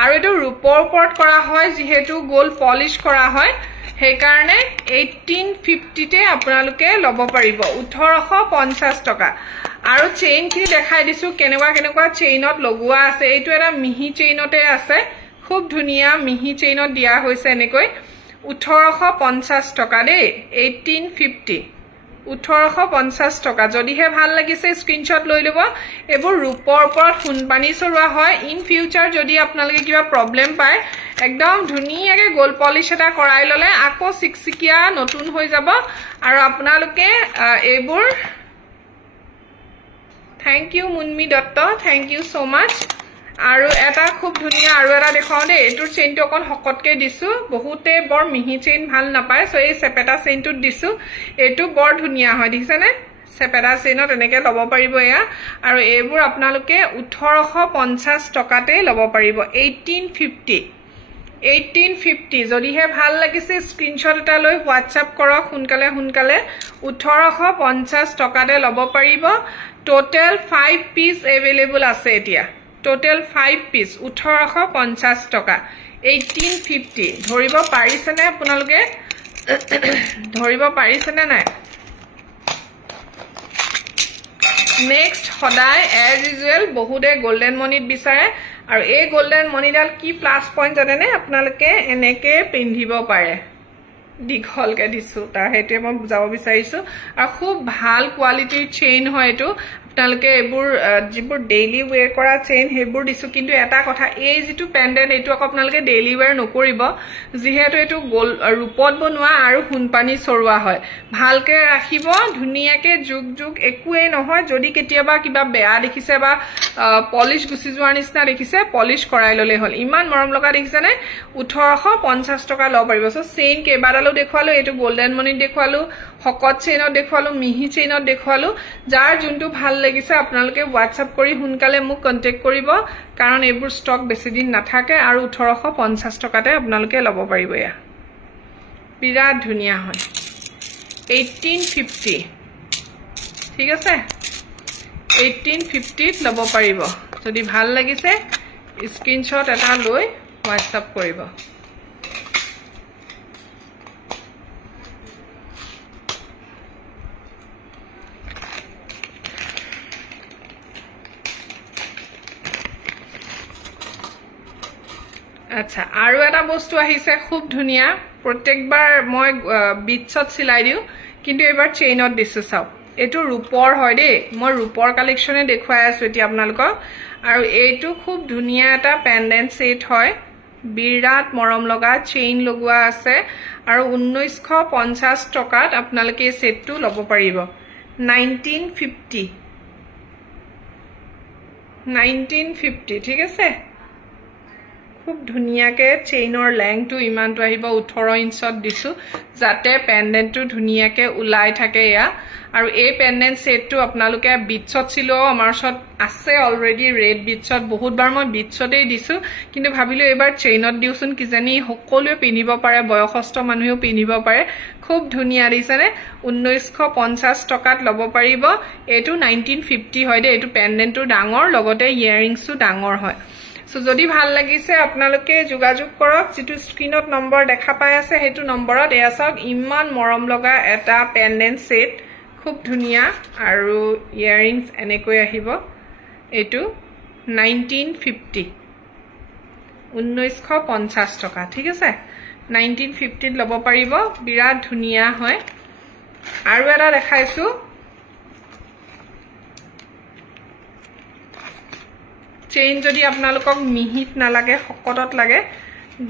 আৰু এটো ৰূপৰ ওপৰত কৰা হয় যেহেতু গোল্ড পলিশ কৰা হয় সেই কাৰণে 1850 তে আপোনালোকে লব পাৰিব 1850 টকা আৰু চেইন কি দেখাই দিছো কেনেকুৱা চেইনত লগোৱা আছে এইটো এটা মিহি চেইনতে আছে খুব ধুনিয়া মিহি চেইনত দিয়া হৈছে এনেকৈ 1850 টকা দেই 1850 1850 টকা যদিহে ভাল লাগিছে স্ক্ৰিনশ্বট লৈ লব এবোৰ ৰূপৰ ওপৰত হুনপানী চৰোৱা হয় ইন ফিউচাৰ যদি আপোনালোকে কিবা প্ৰবলেম পায় একদম ধুনিয়াকে গোল্ড পলিশ এটা কৰাই ললে আকৌ সিকসিকিয়া নতুন হৈ যাব আৰু আপোনালোকে এবোৰ thank you Munmi Dutta thank you so much আৰু এটা খুব ধুনিয়া আৰু এটা দেখাও দে এটোৰ চেইনটো অকন হকটকে দিছো বহুতে বৰ মিহি চেইন ভাল নাপায় সো এই সেপেটা চেইনটো দিছো এটো বৰ ধুনিয়া হয় দিছানে সেপেটা চেইনত এনেকে লব পাৰিব এয়া আৰু এবোৰ আপোনালোকে 1850 টকাতে লব পাৰিব 1850 যদিহে ভাল লাগিছে স্ক্ৰিনশ্বট এটা লৈ WhatsApp কৰক সোনকালে 1850 টকাতে লব পাৰিব টোটাল 5 পিস अवेलेबल আছে এতিয়া টোটাল 5 পিস 1850 টকা 1850 ধৰিব পাৰিছে নে আপোনালোকে ধৰিব পাৰিছে নে নাই নেক্সট সদায় এজ ইউজুৱেল বহুতে গোল্ডেন মনিত বিচাৰে আৰু এই গোল্ডেন মনিডাল কি প্লাস পইণ্ট জানে নে আপোনালোকে এনেকে পিন্ধিব পাৰে দীঘলকে দিছো তাৰ হেতে মই বুজাব বিচাৰিছো আৰু খুব ভাল কোৱালিটিৰ চেইন হয় এটো আপোনালোকে এবোৰ যিবোৰ ডেইলি ওয়্যাৰ কৰা চেইন হেবোৰ দিছো কিন্তু এটা কথা এই যেটো পেন্ডেন্ট এটো আপোনালোকে ডেইলি ওয়্যাৰ নকৰিব যেহেতু এটো গোল্ড ৰূপত বনোৱা আৰু হুনপানী চৰোৱা হয় ভালকে ৰাখিব ধুনিয়াকে যুগ একোৱে নহয় যদি কেতিয়াবা কিবা বেয়া দেখিছে বা পলিশ গুছি যোৱাৰ নিচিনা দেখিছে পলিশ কৰাই ললে হল ইমান মৰম লগা দেখিছে নে 1850 টকা লব পাৰিব সো চেইন কেবাডালো দেখুৱালো এটো গোল্ডেন মনি দেখুৱালো হকট চেইনত দেখুৱালো মিহি চেইনত দেখুৱালো যাৰ যোনটো ভাল লাগিছে আপোনালোকে WhatsApp কৰি হুনকালে মোক কন্টাক্ট কৰিব কাৰণ এবোৰ ষ্টক বেছি দিন নাথাকে আৰু 1850 টকাতে আপোনালোকে লব পাৰিব এয়া বিৰাট ধুনিয়া হয় 1850 ঠিক আছে 1850 ত লব পাৰিব যদি ভাল লাগিছে স্ক্ৰিনশ্বট এটা লৈ WhatsApp কৰিব আচ্ছা আৰু এটা বস্তু আহিছে খুব ধুনিয়া প্ৰত্যেকবাৰ মই বিটছত সিলাই দিও কিন্তু এবাৰ চেইনত দিছো চাও এটো ৰূপৰ হয় দেই মই ৰূপৰ কালেকশনে দেখুৱাই আছো এতিয়া আপোনালোকক আৰু এইটো খুব ধুনিয়া এটা পেন্ডেন্ট সেট হয় বিৰাট মৰম লগা চেইন লগোৱা আছে আৰু 1950 টকাত আপোনালোকে এই সেটটো লব পাৰিব 1950 ঠিক আছে খুব ধুনিয়াকে চেইনৰ লেংথটো ইমানটো আহিব 18 ইঞ্চত দিছো যাতে পেন্ডেন্টটো ধুনিয়াকে উলাই থাকে ইয়া আৰু এই পেন্ডেন্ট সেটটো আপোনালোকে বিটছত ছিলো আমাৰ সত আছে অলৰেডি ৰেড বিটছত বহুতবাৰ মই বিটছতেই দিছো কিন্তু ভাবিলো এবাৰ চেইনত দিউছুন কিজানি সকলোৱে পিন্ধিব পাৰে বয়সস্থ মানুহেও পিন্ধিব পাৰে খুব ধুনিয়া দিছানে 1950 টকাত লব পাৰিব এটো 1950 হয় দে এটো পেন্ডেন্টটো ডাঙৰ লগতে ইয়াৰিংছও ডাঙৰ হয় সো যদি ভাল লাগিছে আপোনালোকে যোগাযোগ কৰক যেটো স্ক্ৰিনত নম্বৰ দেখা পাই আছে হেতু নম্বৰত এয়া সক ইমান মৰম লগা এটা পেন্ডেন্ট সেট খুব ধুনিয়া আৰু ইয়াৰিংছ এনেকৈ আহিব এটো 1950 1950 টকা ঠিক আছে 1950 লব পাৰিব বিৰাট ধুনিয়া হয় আৰু এটা দেখাইছো চেইন যদি আপোনালোকক মিহিত নালাগে হকটত লাগে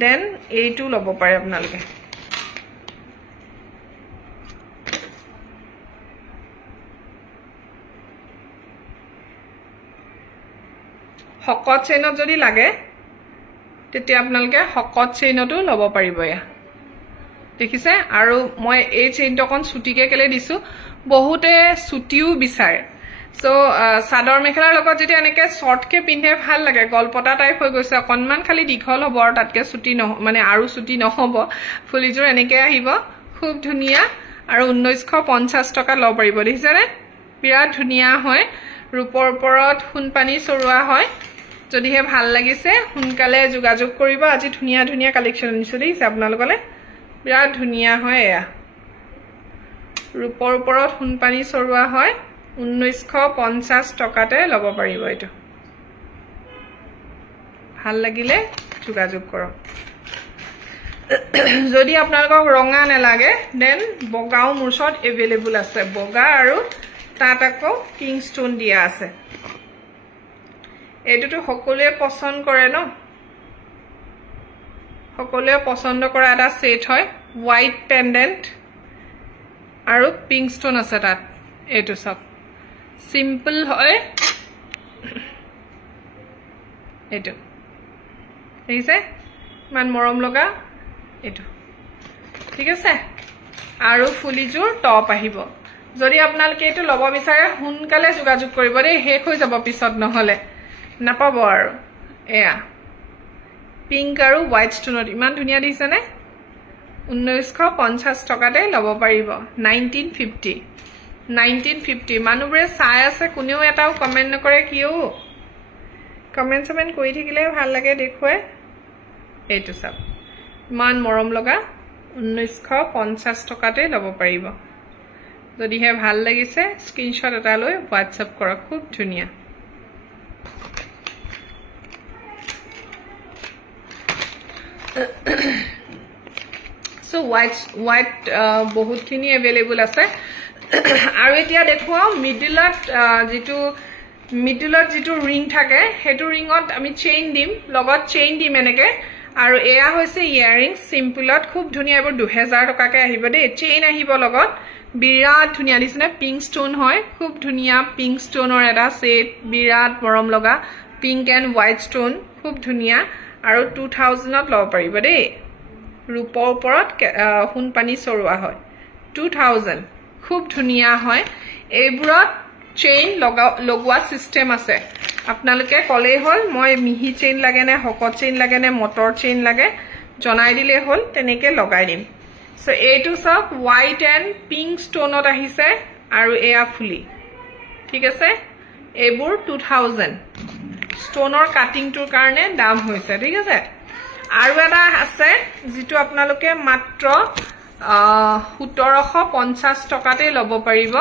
দেন এইটো লব পাৰে আপোনালোকে হকট চেইনত যদি লাগে তেতিয়া আপোনালোকে হকট চেইনটো লব পাৰিব ইয়া দেখিছে আৰু মই এই চেইনটো কোন সুটিকে কেলে দিছো বহুতে সুটিও বিচাৰে সো সাদৰ মেখেলাৰ লগত যদি এনেকে শৰ্টকে পিন্ধে ভাল লাগে গলপটা টাইপ হৈ গৈছে অকনমান খালি দীঘল হ'ব আৰু তাতকে সুটি ন মানে আৰু সুটি নহব ফুলিজোৰ এনেকে আহিব খুব ধুনিয়া আৰু 1950 টকা লব পাৰিব দেখিছেনে বিৰাট ধুনিয়া হয় ৰূপৰ ওপৰত হুনপানী চৰুৱা হয় যদিহে ভাল লাগিছে হুনকালে যোগাযোগ কৰিব আজি ধুনিয়া ধুনিয়া কালেকচন নিছো দেখিছে আপোনালোকলে বিৰাট ধুনিয়া হয় এয়া ৰূপৰ ওপৰত হুনপানী চৰুৱা হয় 1950 টকাতে লব পাৰিব এটো ভাল লাগিলে যোগাযোগ কৰক যদি আপোনালোকক ৰঙা নালাগে দেন বগাও মুৰছত এভেইলেবল আছে বগা আৰু তাত আকৌ কিংস্টোন দিয়া আছে এটোটো সকলোৱে পছন্দ কৰে ন সকলোৱে পছন্দ কৰা এটা সেট হয় হোৱাইট পেন্ডেন্ট আৰু পিংক ষ্টোন আছে তাত এটো সব সিম্পল হয় এটো দেখিছে মান মৰম লগা এটো ঠিক আছে আৰু ফুলিজোৰ টপ আহিব যদি আপোনালোকে এটো লব বিচাৰে হুনকালে যোগাযোগ কৰিব দেই হেক হৈ যাব পিছত নহলে নাপাব আৰু এয়া পিংক আৰু হোৱাইট ষ্টোনত ইমান ধুনিয়া দিছে নে 1950 টকাতে লব পাৰিব 1950 মানুহবোৰে চাই আছে কোনেও এটাও কমেন্ট নকৰে কিও কমেন্ট কৰি থাকিলে ভাল লাগে দেখুৱাই এইটো সব মান মৰম লগা 1950 টকাতে লব পাৰিব যদিহে ভাল লাগিছে স্ক্ৰিনশ্বট এটা লৈ WhatsApp কৰক খুব ধুনিয়া so white বহুত খিনি available আছে আৰু এতিয়া দেখুৱা মিডলত যেটো ring থাকে হেতু ringত আমি চেইন দিম লগত চেইন দিম এনেকে আৰু এয়া হৈছে ইয়াৰিং সিম্পলত খুব ধুনিয়া এবৰ 2000 টকাকে আহিব দে চেইন আহিব লগত বিৰাট ধুনিয়া দিছনে পিংক ষ্টোন হয় খুব ধুনিয়া পিংক ষ্টোনৰ এটা সেট বিৰাট মৰম লগা পিংক এন্ড হোৱাইট ষ্টোন খুব ধুনিয়া আৰু 2000ত লব পাৰিব দে ৰূপৰ ওপৰত হুনপানী চৰুৱা হয় 2000 খুব ধুনিয়া হয় এইবোৰত চেইন লগোৱা সিস্টেম আছে আপোনালোকে কলেই হল মই মিহি চেইন লাগে নে হকট চেইন লাগে নে মটৰ চেইন লাগে জনাই দিলে হল তেনেকে লগাই দিম সো এইটো সব হোৱাইট এন্ড পিংক ষ্টোনত আহিছে আৰু এয়া ফুলি ঠিক আছে এইবোৰ 2000 ষ্টোনৰ কাটিংটোৰ কাৰণে দাম হৈছে ঠিক আছে আৰু এটা আছে যেটো আপোনালোকে মাত্ৰ 1750 টকাতে লব পাৰিব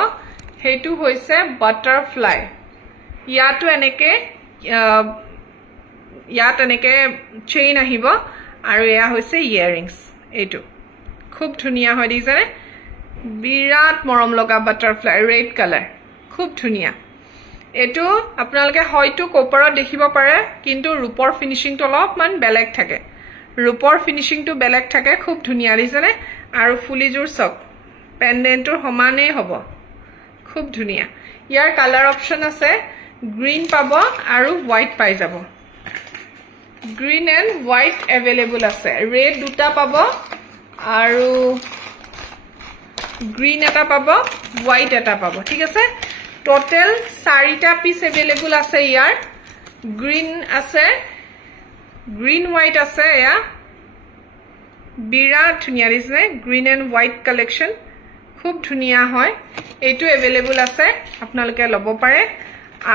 হেতু হৈছে বাটাৰফ্লাই ইয়াতো এনেকে চেইন আহিব আৰু এয়া হৈছে ইয়াৰিংস এইটো খুব ধুনিয়া হয় দিছে বিৰাট মৰম লগা বাটাৰফ্লাই ৰেড কালাৰ খুব ধুনিয়া এটো আপোনালোকে হয়তো কোপাৰত দেখিব পাৰে কিন্তু ৰূপৰ ফিনিশিংটো অলপমান বেলেগ থাকে ৰূপৰ ফিনিশিংটো বেলেগ থাকে খুব ধুনিয়া দিছে আৰু ফুলিজোৰ সক পেন্ডেন্টৰ সমানে হ'ব খুব ধুনিয়া ইয়াৰ কালাৰ অপচন আছে গ্ৰীন পাব আৰু হোৱাইট পাই যাব গ্ৰীন এন্ড হোৱাইট এভেইলেবল আছে ৰেড দুটা পাব আৰু গ্ৰীন এটা পাব হোৱাইট এটা পাব ঠিক আছে টোটাল 4টা পিস এভেইলেবল আছে ইয়াৰ গ্ৰীন আছে গ্ৰীন হোৱাইট আছে ইয়া বিৰাট ধুনিয়া দিছে গ্ৰীন এন্ড হোৱাইট কালেকচন খুব ধুনিয়া হয় এইটো এভেইলেবল আছে আপোনালোকে লব পাৰে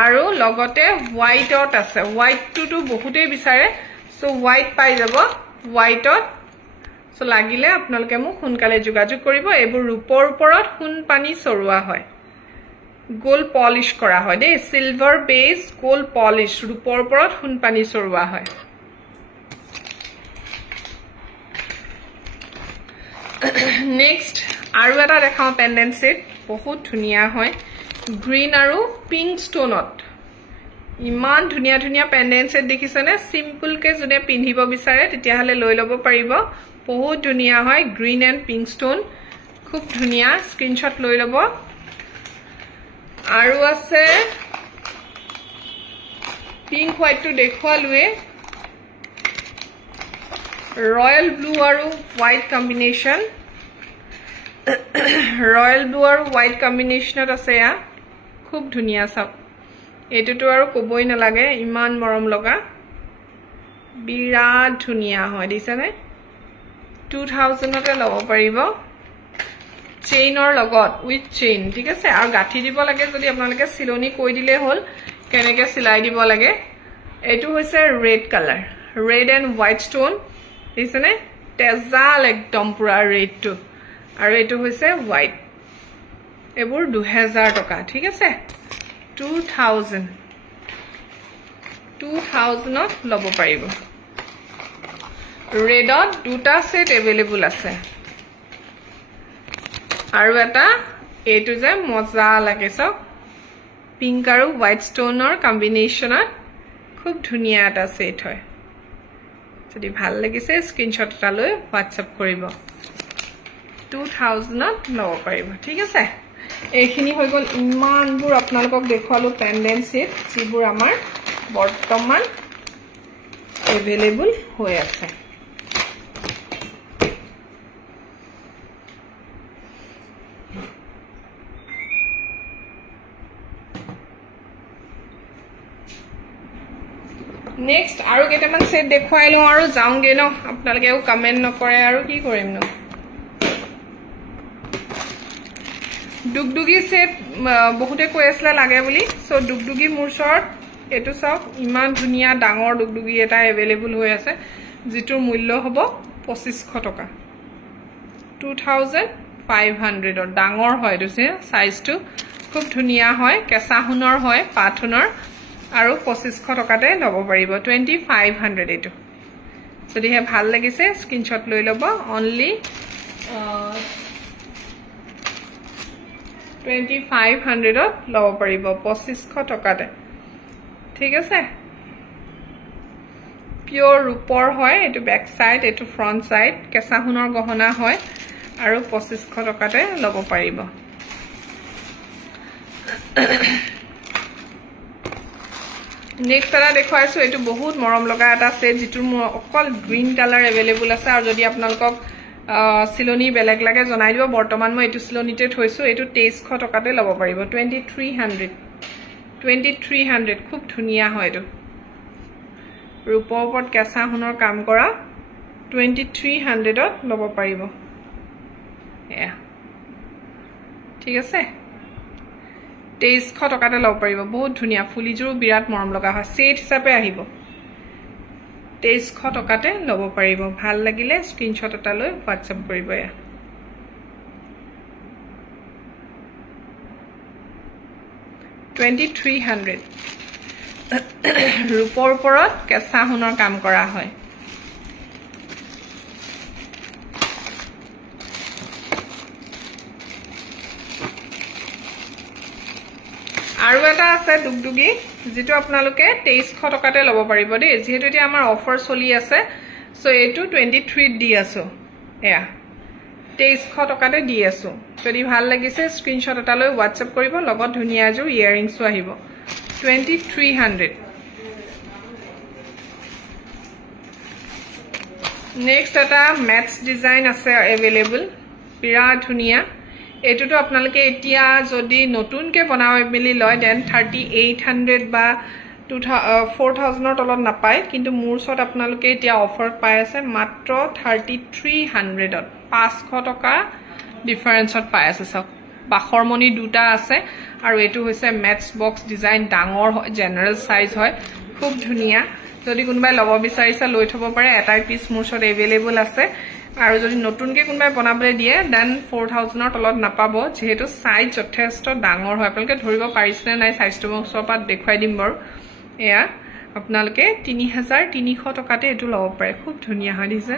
আৰু লগতে হোৱাইটত আছে হোৱাইটটো বহুতেই বিচাৰে সো হোৱাইট পাই যাব হোৱাইটত সো লাগিলে আপোনালোকে মোক হুনকালে যোগাযোগ কৰিব এইবোৰ ৰূপৰ ওপৰত হুনপানী চৰুৱা হয় গোল্ড পলিশ কৰা হয় দে সিলভাৰ বেস গোল্ড পলিশ ৰূপৰ ওপৰত হুনপানী চৰুৱা হয় নেক্সট আৰু এটা দেখাও পেন্ডেন্ট সেট বহুত ধুনিয়া হয় গ্ৰীন আৰু পিংক ষ্টোনত ইমান ধুনিয়া ধুনিয়া পেন্ডেন্ট সেট দেখিছেনে সিম্পল কে যদি পিন্ধিব বিচাৰে তেতিয়া হলে লৈ লব পাৰিব বহুত ধুনিয়া হয় গ্ৰীন এন্ড পিংক ষ্টোন খুব ধুনিয়া স্ক্ৰিনশ্বট লৈ লব আৰু আছে পিংক হোৱাইট টু দেখুৱালুৱে ৰয়েল ব্লু আৰু হোৱাইট কম্বিনেশ্যন ৰয়েল ব্লু আৰু হোৱাইট কম্বিনেশ্যনত আছে ইয়া খুব ধুনিয়া সব এটোটো আৰু কবই নালাগে ইমান মৰম লগা বিৰাট ধুনিয়া হয় দিছেনে 2000 তে লব পাৰিব চেইনৰ লগত উইথ চেইন ঠিক আছে আৰু গাঠি দিব লাগে যদি আপোনালোকে সিলনি কৈ দিলে হল কেনেকে সিলাই দিব লাগে এটো হৈছে red colour red and white stone দিছেনে তেজাল একদম পুৰা ৰেড টু আৰু এটো হৈছে হোৱাইট এবোৰ 2000 টকা ঠিক আছে 2000 ত লব পাৰিব ৰেডত দুটা সেট अवेलेबल আছে আৰু এটা এটো যে মজা লাগে সব পিংক আৰু হোৱাইট ষ্টোনৰ কম্বিনেশ্যনত খুব ধুনিয়া এটা সেট হয় যদি ভাল লাগিছে স্ক্ৰিনশ্বট এটা লৈ WhatsApp কৰিব 2000 লব পাৰিব ঠিক আছে এইখিনি হৈ গল ইমানবোৰ আপোনালোকক দেখুৱালো পেন্ডেন্ট সেট যিবোৰ আমাৰ বৰ্তমান अवेलेबल হৈ আছে নেক্সট আৰু কেটামান সেট দেখুৱাইলো আৰু যাওঁগে ন আপোনালোকেও কমেন্ট নকৰে আৰু কি কৰিম ন ডুগডুগি সেট বহুতে কৈ আসলে লাগে বুলি সো ডুগডুগি মুৰছৰত এটো সব ইমান ধুনিয়া ডাঙৰ ডুগডুগি এটা अवेलेबल হৈ আছে যিটোৰ মূল্য হ'ব 2500 টকা 2500 ৰ ডাঙৰ হয় দিছে সাইজটো খুব ধুনিয়া হয় কেঁচা হুনৰ হয় পাট হুনৰ আৰু 2500 টকাতে লব পাৰিব 2500 এটো যদি হে ভাল লাগিছে স্ক্ৰিনশ্বট লৈ লব অনলি 2500 ত লব পাৰিব 2500 টকাতে ঠিক আছে পিওৰ ৰূপৰ হয় এটো ব্যাক সাইড এটো ফ্ৰন্ট সাইড কেঁচা হুনৰ গহনা হয় আৰু 2500 টকাতে লব পাৰিব নেক্সট এটা দেখুৱাইছো এটো বহুত মৰম লগা এটা সেট যিটোৰ অকল গ্ৰীন কালাৰ अवेलेबल আছে আৰু যদি আপোনালোকক সিলনি বেলেগ লাগে জনাই দিব বৰ্তমান মই এটো সিলনিতে থৈছো এটো 2300 টকাতে লব পাৰিব 2300 খুব ধুনিয়া হয় এটো ৰূপৰ ওপৰত কেঁচা হুনৰ কাম কৰা 2300 ত লব পাৰিব এয়া ঠিক আছে 2300 টকাতে লব পাৰিব বহুত ধুনিয়া ফুলিজুৰ বিৰাট মৰম লগা হয় সেট হিচাপে আহিব 2300 টকাতে লব পাৰিব ভাল লাগিলে স্ক্ৰিনশ্বট এটা লৈ WhatsApp কৰিব এয়া ৰূপৰ ওপৰত কেঁচা হুনৰ কাম কৰা হয় আৰু এটা আছে ডুগডুগি যেটো আপোনালোকে 2300 টকাতে লব পাৰিব দেই যেহেতু এতিয়া আমাৰ অফাৰ চলি আছে সো এটো 23 দি আছো এয়া 2300 টকাতে দি আছো যদি ভাল লাগিছে স্ক্ৰিনশ্বট এটা লৈ WhatsApp কৰিব লগত ধুনিয়া জু ইয়াৰিংছ আহিব 2300 নেক্সট এটা ম্যাটস ডিজাইন আছে अवेलेबल বিৰাট ধুনিয়া এটোটো আপোনালোকে এতিয়া যদি নতুনকে বনাই মিলি লয় দেন 3800 বা 4000 ৰ তলত নাপায় কিন্তু মোৰ ওচৰত আপোনালোকে এতিয়া অফাৰ পাই আছে মাত্ৰ 3300 ত 500 টকা ডিফাৰেন্সত পাই আছে সব বাখৰমণি দুটা আছে আৰু এটো হৈছে ম্যাটস বক্স ডিজাইন ডাঙৰ জেনাৰেল সাইজ হয় খুব ধুনিয়া যদি কোনবাই লব বিচাৰিছে লৈ থব পাৰে এটাই পিস মোৰ ওচৰত अवेलेबल আছে আৰু যদি নতুনকে কোনবাই বনাবলৈ দিয়ে দেন 4000 ৰ তলত নাপাব যেহেতু সাইজ যথেষ্ট ডাঙৰ হয় আপোনালোকে ধৰিব পাৰিছে নাই সাইজটো মই ওচৰত দেখুৱাই দিম বাৰু এয়া আপোনালোকে 3300 টকাতে এটো লব পাৰে খুব ধুনিয়া হয় দিছে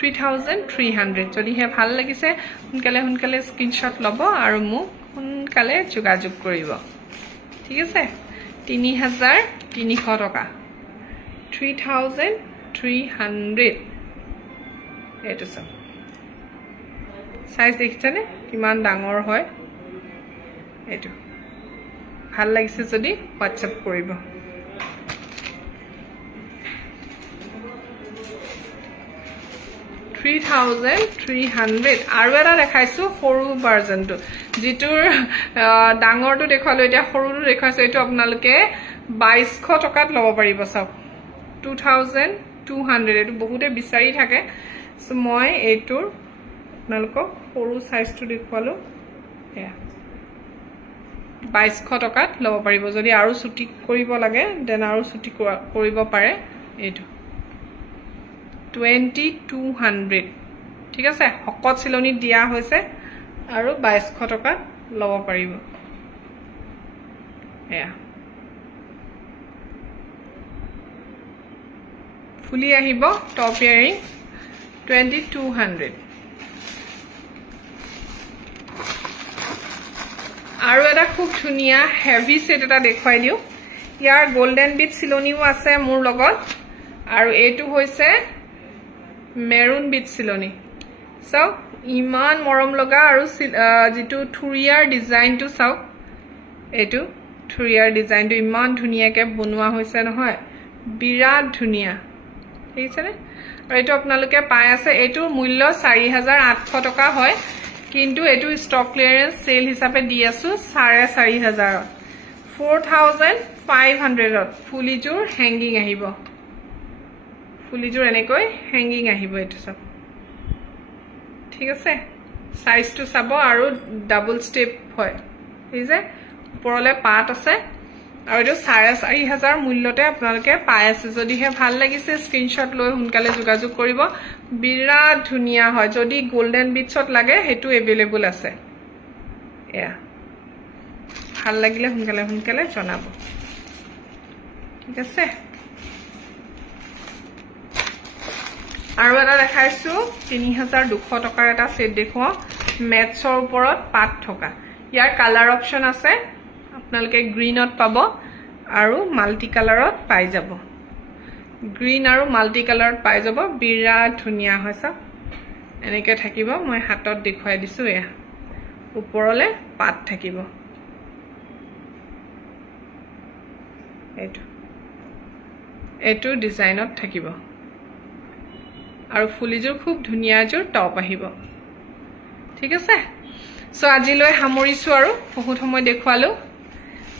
3300 যদিহে ভাল লাগিছে সোনকালে স্ক্ৰিনশ্বট ল'ব আৰু মোক সোনকালে যোগাযোগ কৰিব ঠিক আছে 3300 টকা 3300 এইটো চাওক সাইজ দেখিছেনে কিমান ডাঙৰ হয় এইটো ভাল লাগিছে যদি WhatsApp কৰিব $3,300 আৰু এটা দেখাইছো সৰু ভাৰ্জনটো যিটোৰ ডাঙৰটো দেখালো এতিয়া সৰুটো দেখাইছো এইটো আপোনালোকে 2200 টকাত ল'ব পাৰিব চাওক 2200 এইটো বহুতে বিচাৰি থাকে সো মই এইটোৰ আপোনালোকক সৰু সাইজটো দেখালো এয়া 2200 টকাত ল'ব পাৰিব যদি আৰু ছুটি কৰিব লাগে দেন আৰু ছুটি কৰিব পাৰে এইটো 2200 ঠিক আছে হকত চিলনি দিয়া হৈছে আৰু 2200 টকা ল'ব পাৰিব এয়া ফুলি আহিব টপ ইয়াৰিং 2200 আৰু এটা খুব ধুনিয়া হেভি সেট এটা দেখুৱাই দিও ইয়াৰ গোল্ডেন বিট চিলনিও আছে মোৰ লগত আৰু এইটো হৈছে মেৰুন বিট চিলনি চাওক ইমান মৰম লগা আৰু যেটো থুৰিয়াৰ ডিজাইনটো চাওক এইটো থুৰিয়াৰ ডিজাইনটো ইমান ধুনিয়াকে বনোৱা হৈছে নহয় বিৰাট ধুনিয়া দেখিছেনে আৰু এইটো আপোনালোকে পাই আছে এইটো মূল্য 4800 টকা হয় কিন্তু এইটো ষ্টক ক্লিয়াৰেন্স সেল হিচাপে দি আছো 4500 4500 ফুলিজুৰ হেংগিং আহিব ফুলিজুৰ এনেকৈ হেংগিং আহিব এইটো সব ঠিক আছে সাইজটো চাব আৰু ডাবল স্টেপ হয় এই যে ওপৰলে পাত আছে আৰু এইটো 4500 মূল্যতে আপোনালোকে পাই আছে যদিহে ভাল লাগিছে স্ক্ৰিনশ্বট লৈ সোনকালে যোগাযোগ কৰিব বিৰাট ধুনিয়া হয় যদি গোল্ডেন বিটছত লাগে হেতু अवेलेबल আছে এয়া ভাল লাগিলে সোনকালে জনাব ঠিক আছে আৰু এটা দেখাইছো 3200 টকাৰ এটা সেট দেখুৱা মেটছৰ ওপৰত পাত থকা ইয়াৰ কালাৰ অপচন আছে আপোনালোকে গ্ৰীনত পাব আৰু মাল্টি কালাৰত পাই যাব গ্ৰীন আৰু মাল্টি কালাৰত পাই যাব বিৰাট ধুনিয়া হৈছে এনেকৈ থাকিব মই হাতত দেখুৱাই দিছো এয়া ওপৰলে পাত থাকিব এইটো ডিজাইনত থাকিব আৰু ফুলিজুৰ খুব ধুনিয়াজুৰ টপ আহিব ঠিক আছে সো আজিলৈ সামৰিছো আৰু বহুত সময় দেখুৱালো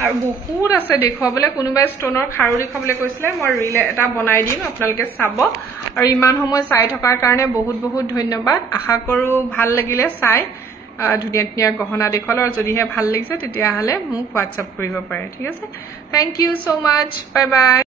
আৰু বহুত আছে দেখুৱাবলে কোনোবাই ষ্টনৰ খাৰু দেখুৱাবলে কৈছিলে মই ৰিল এটা বনাই দিম আপোনালোকে চাব আৰু ইমান সময় চাই থকাৰ কাৰণে বহুত ধন্যবাদ আশা কৰো ভাল লাগিলে চাই ধুনিয়া গহনা দেখুৱালো আৰু যদিহে ভাল লাগিছে তেতিয়া হলে মোক WhatsApp কৰিব পাৰে ঠিক আছে thank you so much bye by